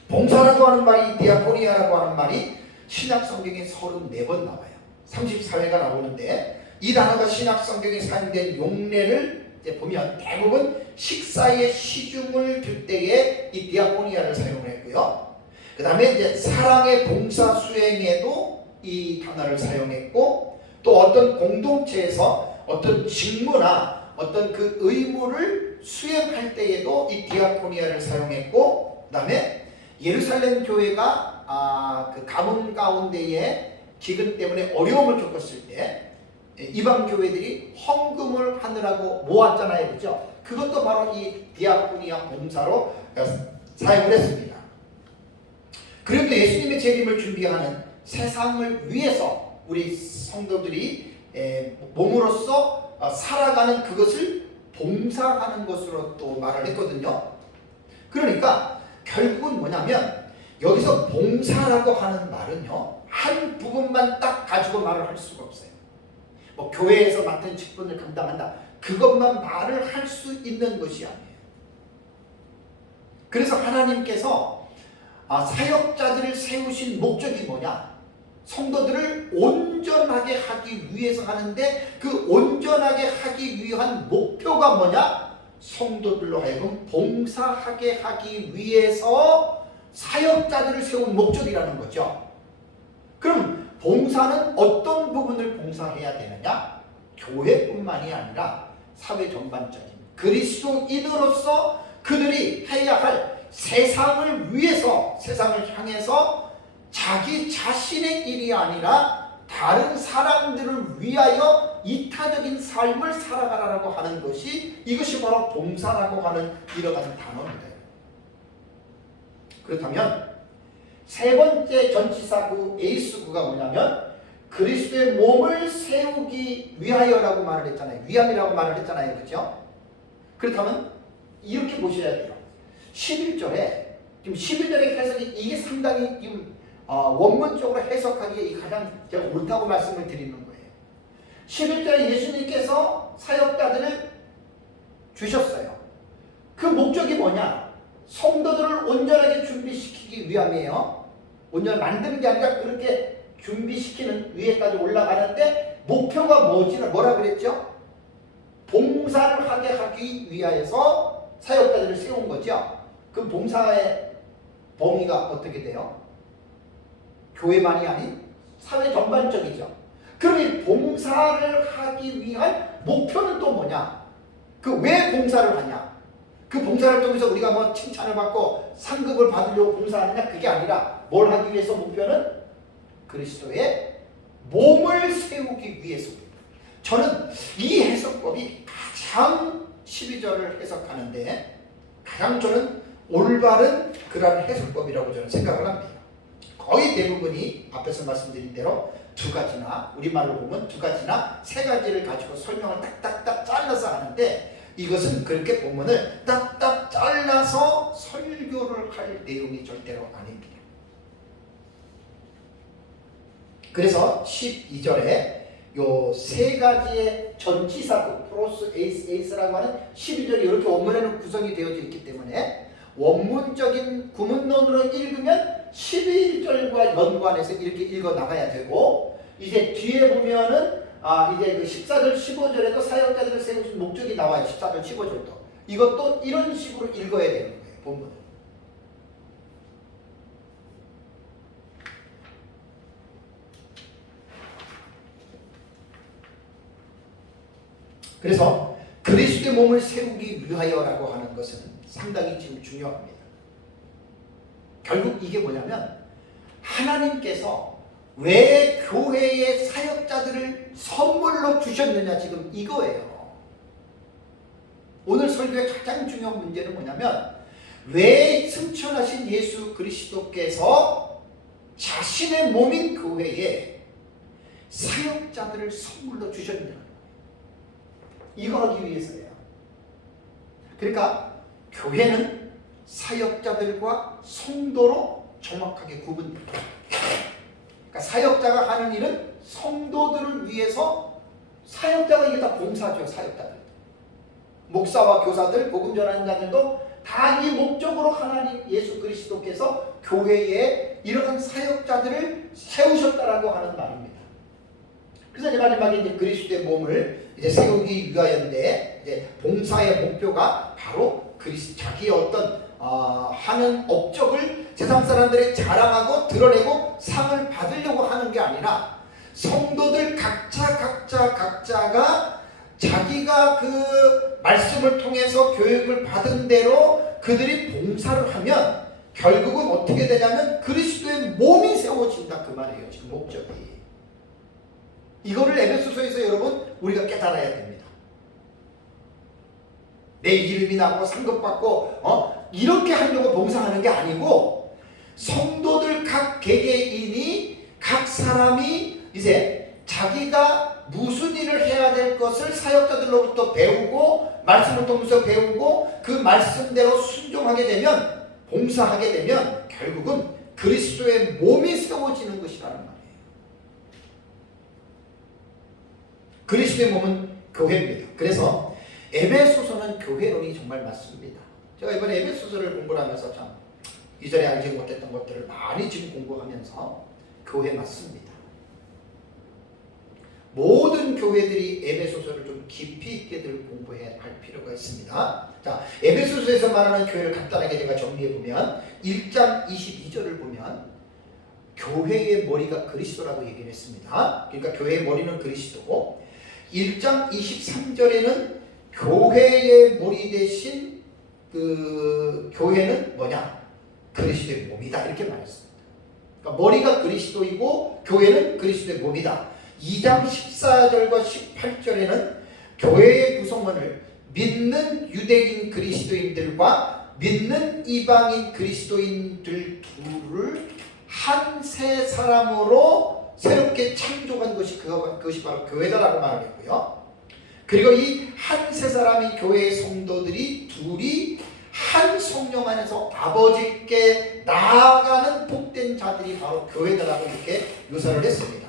봉사라고 하는 말이, 디아코니아라고 하는 말이 신약 성경에 34번 나와요. 34회가 나오는데 이 단어가 신약 성경에 사용된 용례를 이제 보면 대부분 식사의 시중을 들 때에 이 디아코니아를 사용을 했고요. 그 다음에 이제 사랑의 봉사 수행에도 이 단어를 사용했고, 또 어떤 공동체에서 어떤 직무나 어떤 그 의무를 수행할 때에도 이 디아코니아를 사용했고, 그 다음에 예루살렘 교회가 그 가뭄 가운데에 기근 때문에 어려움을 겪었을 때 이방 교회들이 헌금을 하느라고 모았잖아요, 그렇죠? 그것도 바로 이 디아코니아 봉사로 사용을 했습니다. 그런데 예수님의 재림을 준비하는 세상을 위해서 우리 성도들이 몸으로써 살아가는 그것을 봉사하는 것으로 또 말을 했거든요. 그러니까 결국은 뭐냐면 여기서 봉사라고 하는 말은요, 한 부분만 딱 가지고 말을 할 수가 없어요. 뭐 교회에서 맡은 직분을 감당한다, 그것만 말을 할 수 있는 것이 아니에요. 그래서 하나님께서 사역자들을 세우신 목적이 뭐냐? 성도들을 온전하게 하기 위해서 하는데, 그 온전하게 하기 위한 목표가 뭐냐? 성도들로 하여금 봉사하게 하기 위해서 사역자들을 세운 목적이라는 거죠. 그럼 봉사는 어떤 부분을 봉사해야 되느냐? 교회뿐만이 아니라 사회 전반적인 그리스도인으로서 그들이 해야 할 세상을 위해서, 세상을 향해서 자기 자신의 일이 아니라 다른 사람들을 위하여 이타적인 삶을 살아가라고 하는 것이, 이것이 바로 봉사라고 하는 이러한 단어입니다. 그렇다면 세 번째 전치사구 에이스구가 뭐냐면 그리스도의 몸을 세우기 위하여라고 말을 했잖아요. 위함이라고 말을 했잖아요, 그렇죠? 그렇다면 이렇게 보셔야 돼요. 11절에 지금 11절의 해석이 이게 상당히 지금 원문적으로 해석하기에 가장 제가 옳다고 말씀을 드리는 거예요. 11절에 예수님께서 사역자들을 주셨어요. 그 목적이 뭐냐? 성도들을 온전하게 준비시키기 위함이에요. 온전히 만드는 게 아니라 그렇게 준비시키는 위에까지 올라가는데, 목표가 뭐라 그랬죠? 봉사를 하게 하기 위하여서 사역자들을 세운 거죠. 그 봉사의 범위가 어떻게 돼요? 교회만이 아닌 사회 전반적이죠. 그럼 이 봉사를 하기 위한 목표는 또 뭐냐? 그 왜 봉사를 하냐? 그 봉사를 통해서 우리가 뭐 칭찬을 받고 상급을 받으려고 봉사하느냐? 그게 아니라 뭘 하기 위해서? 목표는 그리스도의 몸을 세우기 위해서입니다. 저는 이 해석법이 가장 12절을 해석하는데 가장 저는 올바른 그러한 해석법이라고 저는 생각을 합니다. 거의 대부분이 앞에서 말씀드린 대로 두 가지나, 우리말로 보면 두 가지나 세 가지를 가지고 설명을 딱딱딱 잘라서 하는데, 이것은 그렇게 본문을 딱딱 잘라서 설교를 할 내용이 절대로 아닙니다. 그래서 12절에 요 세 가지의 전치사구 프로스 에이스라고 하는 12절이 이렇게 원문에는 구성이 되어져 있기 때문에 원문적인 구문론으로 읽으면 11절과 연관해서 이렇게 읽어 나가야 되고, 이제 뒤에 보면은 이제 그 14절 15절에도 사역자들을 세운 세우신 목적이 나와요. 14절 15절도. 이것도 이런 식으로 읽어야 되는 거예요. 본문을. 그래서 그리스도의 몸을 세우기 위하여라고 하는 것은 상당히 지금 중요합니다. 결국 이게 뭐냐면 하나님께서 왜 교회의 사역자들을 선물로 주셨느냐, 지금 이거예요. 오늘 설교의 가장 중요한 문제는 뭐냐면 왜 승천하신 예수 그리스도께서 자신의 몸인 교회에 사역자들을 선물로 주셨느냐, 이거 하기 위해서예요. 그러니까 교회는 사역자들과 성도로 정확하게 구분됩니다. 그러니까 사역자가 하는 일은 성도들을 위해서, 사역자가 이게 다 봉사죠. 사역자들, 목사와 교사들, 복음 전하는 자들도 다 이 목적으로 하나님 예수 그리스도께서 교회에 이러한 사역자들을 세우셨다라고 하는 말입니다. 그래서 이제 마지막에 이제 그리스도의 몸을 이제 세우기 위하여인데, 이제 봉사의 목표가 바로 자기의 어떤 하는 업적을 세상 사람들이 자랑하고 드러내고 상을 받으려고 하는 게 아니라 성도들 각자가 자기가 그 말씀을 통해서 교육을 받은 대로 그들이 봉사를 하면 결국은 어떻게 되냐면 그리스도의 몸이 세워진다, 그 말이에요. 지금 목적이. 이거를 에베소서에서 여러분 우리가 깨달아야 됩니다. 내 이름이 나고 상급받고 이렇게 하려고 봉사하는 게 아니고, 성도들 각 개개인이, 각 사람이 이제 자기가 무슨 일을 해야 될 것을 사역자들로부터 배우고 말씀을 통해서 배우고 그 말씀대로 순종하게 되면, 봉사하게 되면 결국은 그리스도의 몸이 세워지는 것이라는 말이에요. 그리스도의 몸은 교회입니다. 그래서 에베소서는 교회론이 정말 맞습니다. 제가 이번에 에베소서를 공부를 하면서 참 이전에 알지 못했던 것들을 많이 지금 공부하면서 교회 맞습니다. 모든 교회들이 에베소서를 좀 깊이 있게들 공부해야 할 필요가 있습니다. 자, 에베소서에서 말하는 교회를 간단하게 제가 정리해 보면 1장 22절을 보면 교회의 머리가 그리스도라고 얘기를 했습니다. 그러니까 교회의 머리는 그리스도고, 1장 23절에는 교회의 머리 대신 그 교회는 뭐냐? 그리스도의 몸이다, 이렇게 말했습니다. 그러니까 머리가 그리스도이고 교회는 그리스도의 몸이다. 2장 14절과 18절에는 교회의 구성원을 믿는 유대인 그리스도인들과 믿는 이방인 그리스도인들 둘을 한 세 사람으로 새롭게 창조한 그것이 바로 교회다라고 말을 했고요. 그리고 이 한 세 사람인 교회의 성도들이 둘이 한 성령 안에서 아버지께 나아가는 복된 자들이 바로 교회다라고 이렇게 묘사를 했습니다.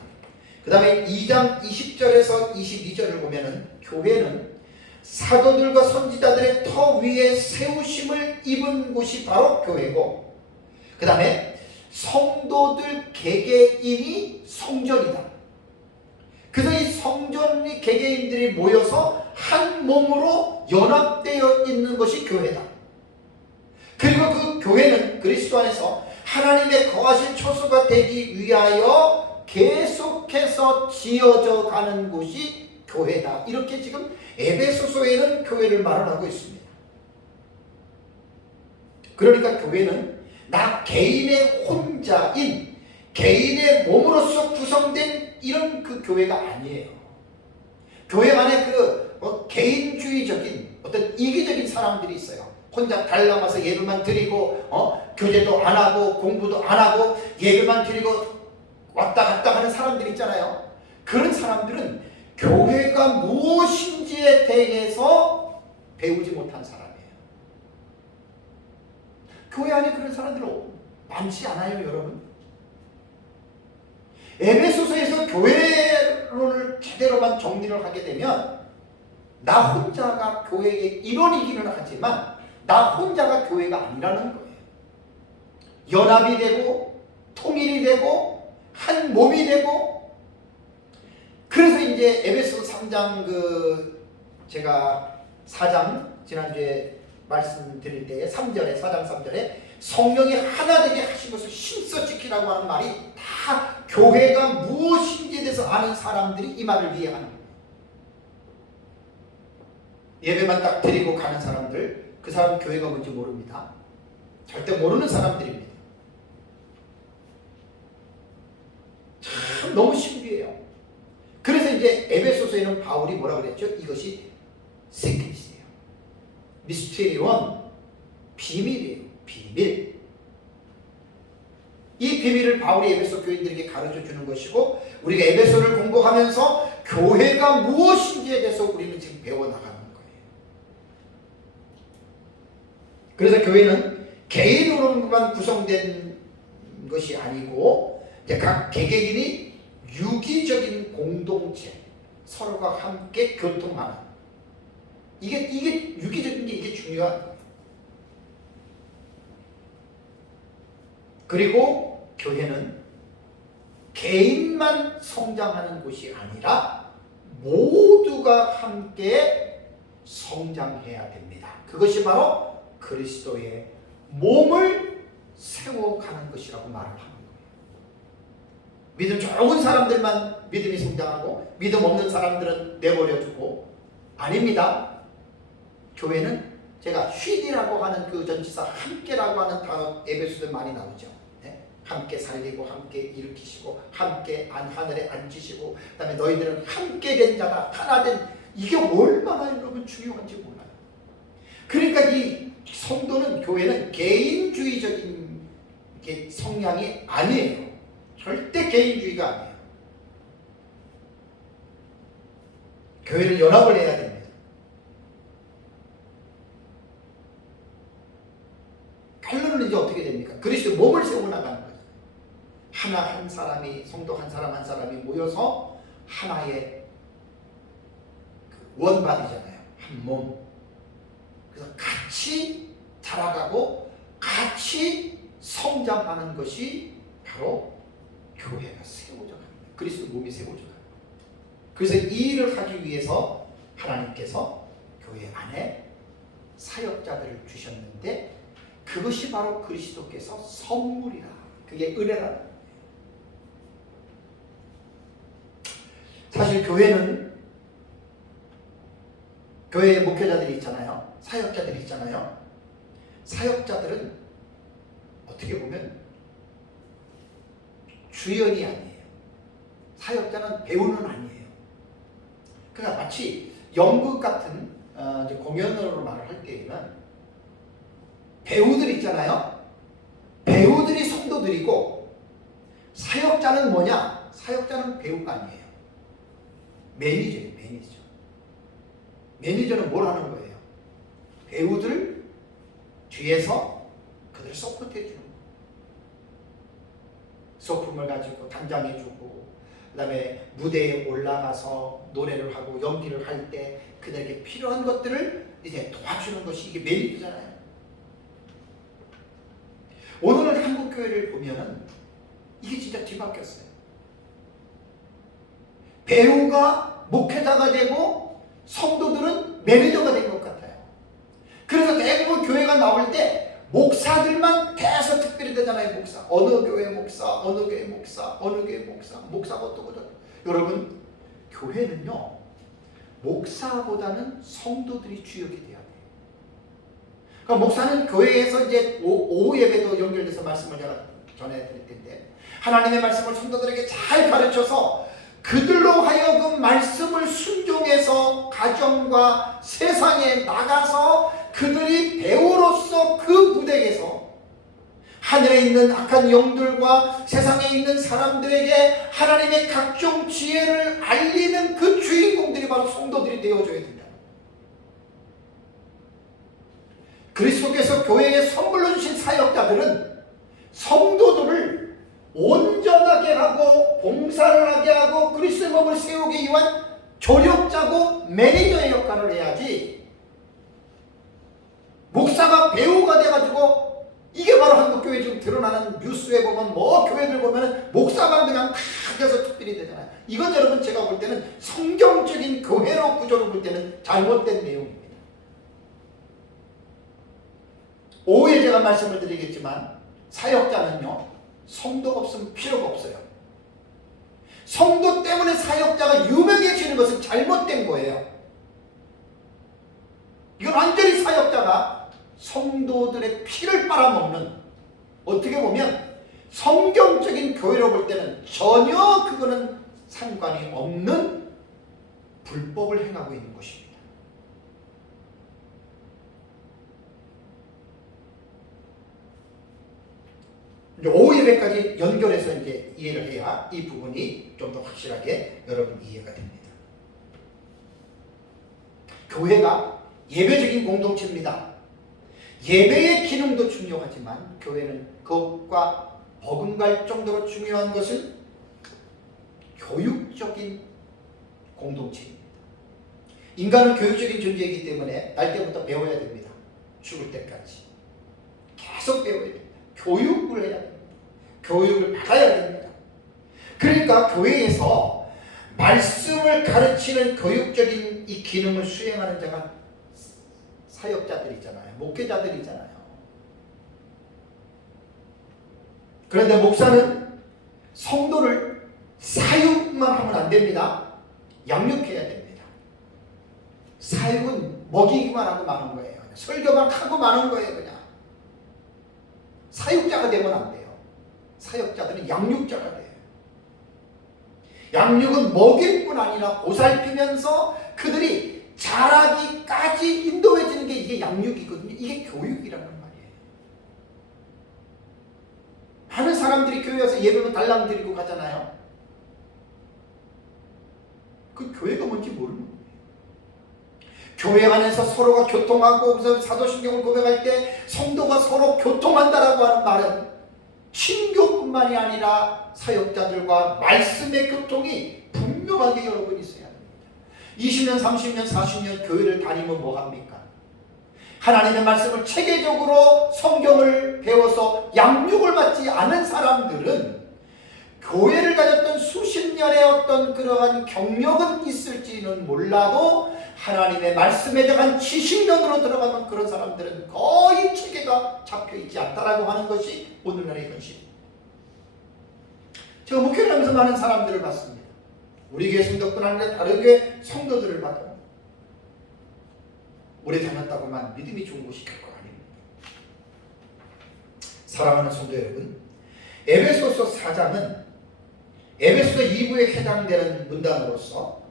그 다음에 2장 20절에서 22절을 보면은 교회는 사도들과 선지자들의 터 위에 세우심을 입은 곳이 바로 교회고, 그 다음에 성도들 개개인이 성전이다. 그래서 이 성전이 개개인들이 모여서 한 몸으로 연합되어 있는 것이 교회다. 그리고 그 교회는 그리스도 안에서 하나님의 거하신 처소가 되기 위하여 계속해서 지어져 가는 곳이 교회다. 이렇게 지금 에베소서에는 교회를 말하고 있습니다. 그러니까 교회는 나 개인의 혼자인, 개인의 몸으로서 구성된 이런 그 교회가 아니에요. 교회 안에 개인주의적인 어떤 이기적인 사람들이 있어요. 혼자 달라와서 예배만 드리고 교제도 안 하고 공부도 안 하고 예배만 드리고 왔다 갔다 하는 사람들 있잖아요. 그런 사람들은 교회가 무엇인지에 대해서 배우지 못한 사람이에요. 교회 안에 그런 사람들은 많지 않아요, 여러분. 에베소서에서 교회론을 제대로만 정리를 하게 되면 나 혼자가 교회의 일원이기는 하지만 나 혼자가 교회가 아니라는 거예요. 연합이 되고 통일이 되고 한 몸이 되고, 그래서 이제 에베소 3장 제가 4장 지난주에 말씀드릴 때 3절에 4장 3절에 성령이 하나 되게 하신 것을 힘써 지키라고 하는 말이 다 교회가 무엇인지에 대해서 아는 사람들이 이 말을 이해하는 거예요. 예배만 딱 드리고 가는 사람들, 그 사람 교회가 뭔지 모릅니다. 절대 모르는 사람들입니다. 참 너무 신기해요. 그래서 이제 에베소서에는 바울이 뭐라 그랬죠? 이것이 시크릿이에요. 미스테리온, 비밀이에요. 비밀. 이 비밀을 바울이 에베소 교인들에게 가르쳐 주는 것이고, 우리가 에베소를 공부하면서 교회가 무엇인지에 대해서 우리는 지금 배워나가는 거예요. 그래서 교회는 개인으로만 구성된 것이 아니고 이제 각 개개인이 유기적인 공동체, 서로가 함께 교통하는, 이게 유기적인 게 이게 중요한 거예요. 그리고 교회는 개인만 성장하는 곳이 아니라 모두가 함께 성장해야 됩니다. 그것이 바로 그리스도의 몸을 세워가는 것이라고 말을 하는 거예요. 믿음 좋은 사람들만 믿음이 성장하고 믿음 없는 사람들은 내버려두고, 아닙니다. 교회는 제가 쉔이라고 하는 그 전치사 함께라고 하는 단어 에베소서에 많이 나오죠. 네? 함께 살리고 함께 일으키시고 함께 하늘에 앉으시고, 그 다음에 너희들은 함께 된 자다, 하나 된, 이게 얼마나 여러분 중요한지 몰라요. 그러니까 이 성도는, 교회는 개인주의적인 성향이 아니에요. 절대 개인주의가 아니에요. 교회는 연합을 해야 됩니다. 결론은 이제 어떻게 됩니까? 그리스도 몸을 세워 나가는 거죠. 하나 한 사람이, 성도 한 사람 한 사람이 모여서 하나의 원바디잖아요. 한 몸. 그래서 같이 자라가고 같이 성장하는 것이 바로 교회가 세워져 갑니다. 그리스도 몸이 세워져 갑니다. 그래서 이 일을 하기 위해서 하나님께서 교회 안에 사역자들을 주셨는데, 그것이 바로 그리스도께서 선물이라, 그게 은혜라. 사실 교회는, 교회에 목회자들이 있잖아요. 사역자들이 있잖아요. 사역자들은 어떻게 보면 주연이 아니에요. 사역자는 배우는 아니에요. 그러니까 마치 연극 같은 이제 공연으로 말을 할 때에는 배우들 있잖아요. 배우들이 성도들이고, 사역자는 뭐냐? 사역자는 배우가 아니에요. 매니저예요. 매니저. 매니저는 뭘 하는 거예요? 배우들 뒤에서 그들을 서포트해 주는 거예요. 소품을 가지고 단장해 주고, 그 다음에 무대에 올라가서 노래를 하고 연기를 할 때 그들에게 필요한 것들을 이제 도와주는 것이 이게 매니저잖아요. 오늘 한국 교회를 보면은 이게 진짜 뒤바뀌었어요. 배우가 목회자가 되고 성도들은 매니저가 된 것 같아요. 그래서 대부분 교회가 나올 때 목사들만 대서 특별히 되잖아요. 목사, 어느 교회 목사, 어느 교회 목사, 어느 교회 목사, 목사가 어떠고 저떠고. 여러분, 교회는요, 목사보다는 성도들이 주역이 돼야 돼요. 그러니까 목사는 교회에서 이제 오후 예배도 연결돼서 말씀을 제가 전해드릴 텐데, 하나님의 말씀을 성도들에게 잘 가르쳐서 그들로 하여금 말씀을 순종해서 가정과 세상에 나가서 그들이 배우로서 그 무대에서 하늘에 있는 악한 영들과 세상에 있는 사람들에게 하나님의 각종 지혜를 알리는 그 주인공들이 바로 성도들이 되어줘야 된다. 그리스도께서 교회에 선물로 주신 사역자들은 성도들을 온전하게 하고 봉사를 하게 하고 그리스도의 몸을 세우기 위한 조력자고 매니저의 역할을 해야지, 목사가 배우가 돼가지고 이게 바로 한국교회 지금 드러나는 뉴스에 보면 뭐 교회들 보면 목사만 그냥 다 돼서 특별히 되잖아요. 이건 여러분 제가 볼 때는 성경적인 교회로 구조를 볼 때는 잘못된 내용입니다. 오후에 제가 말씀을 드리겠지만 사역자는요, 성도가 없으면 필요가 없어요. 성도 때문에 사역자가 유명해지는 것은 잘못된 거예요. 이건 완전히 사역자가 성도들의 피를 빨아먹는, 어떻게 보면 성경적인 교회로 볼 때는 전혀 그거는 상관이 없는 불법을 행하고 있는 것입니다. 이제 오후 예배까지 연결해서 이제 이해를 해야 이 부분이 좀 더 확실하게 여러분 이해가 됩니다. 교회가 예배적인 공동체입니다. 예배의 기능도 중요하지만 교회는 그것과 버금갈 정도로 중요한 것은 교육적인 공동체입니다. 인간은 교육적인 존재이기 때문에 날 때부터 배워야 됩니다. 죽을 때까지 계속 배워야 됩니다. 교육을 해야 됩니다. 교육을 받아야 됩니다. 그러니까 교회에서 말씀을 가르치는 교육적인 이 기능을 수행하는 자가 사역자들이잖아요. 목회자들이잖아요. 그런데 목사는 성도를 사육만 하면 안 됩니다. 양육해야 됩니다. 사육은 먹이기만 하고 마는 거예요. 설교만 하고 마는 거예요. 그냥 사육자가 되면 안 돼요. 사역자들은 양육자가 돼요. 양육은 먹일 뿐 아니라 보살피면서 그들이 자라기까지 인도해주는 게 이게 양육이거든요. 이게 교육이라는 말이에요. 많은 사람들이 교회 와서 예배만 달랑 드리고 가잖아요. 그 교회가 뭔지 모르는 거예요. 교회 안에서 서로가 교통하고 그래서 사도신경을 고백할 때 성도가 서로 교통한다라고 하는 말은 친교뿐만이 아니라 사역자들과 말씀의 교통이 분명하게 여러분 있어야 합니다. 20년, 30년, 40년 교회를 다니면 뭐합니까? 하나님의 말씀을 체계적으로 성경을 배워서 양육을 받지 않은 사람들은 교회를 다녔던 수십 년의 어떤 그러한 경력은 있을지는 몰라도 하나님의 말씀에 대한 지식면으로 들어가면 그런 사람들은 거의 체계가 잡혀있지 않다라고 하는 것이 오늘날의 현실입니다. 제가 목회를 하면서 많은 사람들을 봤습니다. 우리 교회 성도뿐 아니라 다른 교회 성도들을 봐도 오래 다녔다고만 믿음이 좋은 곳이 결코 아닙니다. 사랑하는 성도 여러분, 에베소서 4장은 에베소서 2부에 해당되는 문단으로서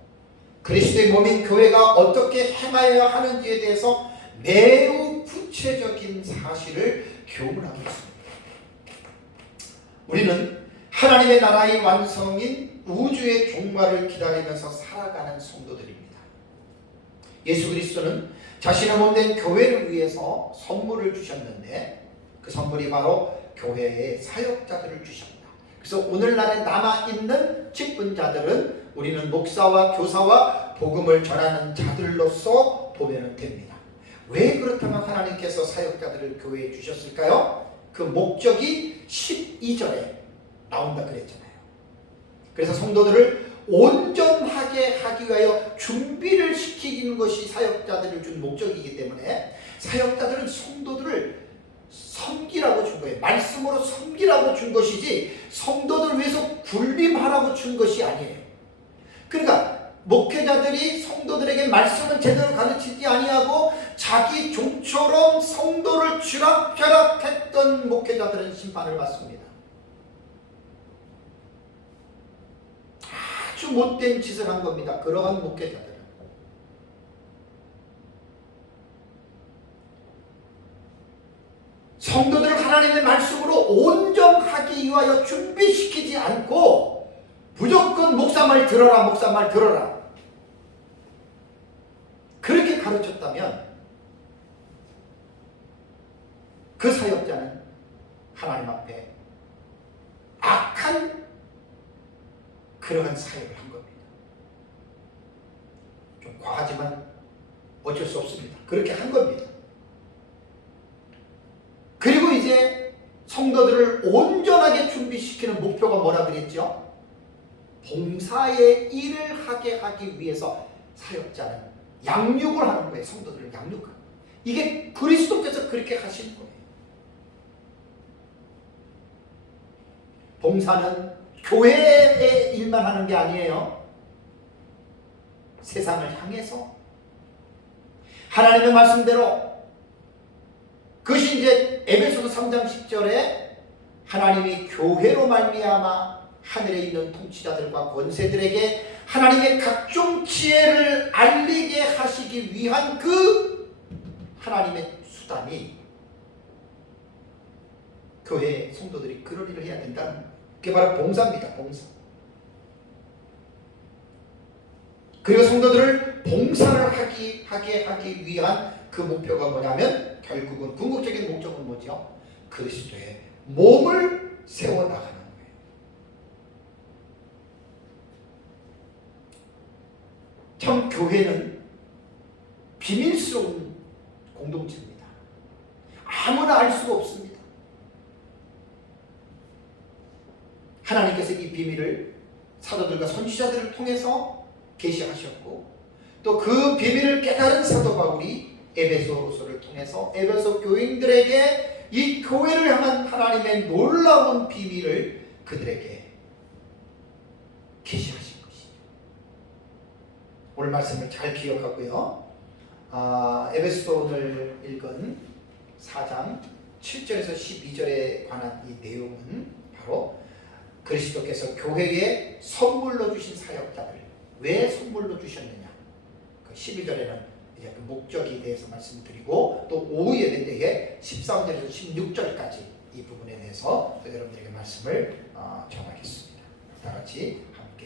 그리스도의 몸인 교회가 어떻게 행하여야 하는지에 대해서 매우 구체적인 사실을 교훈하고 있습니다. 우리는 하나님의 나라의 완성인 우주의 종말을 기다리면서 살아가는 성도들입니다. 예수 그리스도는 자신의 몸된 교회를 위해서 선물을 주셨는데 그 선물이 바로 교회의 사역자들을 주셨다. 그래서 오늘날에 남아있는 직분자들은 우리는 목사와 교사와 복음을 전하는 자들로서 보면 됩니다. 왜 그렇다면 하나님께서 사역자들을 교회에 주셨을까요? 그 목적이 12절에 나온다 그랬잖아요. 그래서 성도들을 온전하게 하기 위하여 준비를 시키는 것이 사역자들을 준 목적이기 때문에 사역자들은 성도들을 섬기라고 준 거예요. 말씀으로 섬기라고 준 것이지 성도들 위해서 굴림하라고 준 것이 아니에요. 그러니까 목회자들이 성도들에게 말씀을 제대로 가르치지 아니하고 자기 종처럼 성도를 쥐락펴락했던 목회자들은 심판을 받습니다. 아주 못된 짓을 한 겁니다. 그러한 목회자들은. 성도들을 하나님의 말씀으로 온전하기 위하여 준비시키지 않고 무조건 목사 말 들어라, 목사 말 들어라. 그렇게 가르쳤다면 그 사역자는 하나님 앞에 악한 그러한 사역을 한 겁니다. 좀 과하지만 어쩔 수 없습니다. 그렇게 한 겁니다. 그리고 이제 성도들을 온전하게 준비시키는 목표가 뭐라 그랬죠? 봉사의 일을 하게 하기 위해서 사역자는 양육을 하는 거예요. 성도들을 양육하는. 이게 그리스도께서 그렇게 하신 거예요. 봉사는 교회의 일만 하는 게 아니에요. 세상을 향해서 하나님의 말씀대로, 그것이 이제 에베소서 3장 10절에 하나님이 교회로 말미암아 하늘에 있는 통치자들과 권세들에게 하나님의 각종 지혜를 알리게 하시기 위한 그 하나님의 수단이 교회 성도들이 그런 일을 해야 된다는 거예요. 그게 바로 봉사입니다. 봉사. 그리고 성도들을 봉사를 하게 하기 위한 그 목표가 뭐냐면 결국은 궁극적인 목적은 뭐죠? 그리스도의 몸을 세워나가는 거예요. 참 교회는 비밀스러운 공동체입니다. 아무나 알 수가 없습니다. 하나님께서 이 비밀을 사도들과 선지자들을 통해서 계시하셨고, 또 그 비밀을 깨달은 사도 바울이 에베소서를 통해서 에베소 교인들에게 이 교회를 향한 하나님의 놀라운 비밀을 그들에게 계시하신 것이죠. 오늘 말씀을 잘 기억하고요. 에베소 오늘 읽은 4장 7절에서 12절에 관한 이 내용은 바로 그리스도께서 교회에 선물로 주신 사역자들, 왜 선물로 주셨느냐, 그 12절에는 이제 그 목적에 대해서 말씀드리고, 또 오후 예배 때에 13절에서 16절까지 이 부분에 대해서 여러분들에게 말씀을 전하겠습니다. 다 같이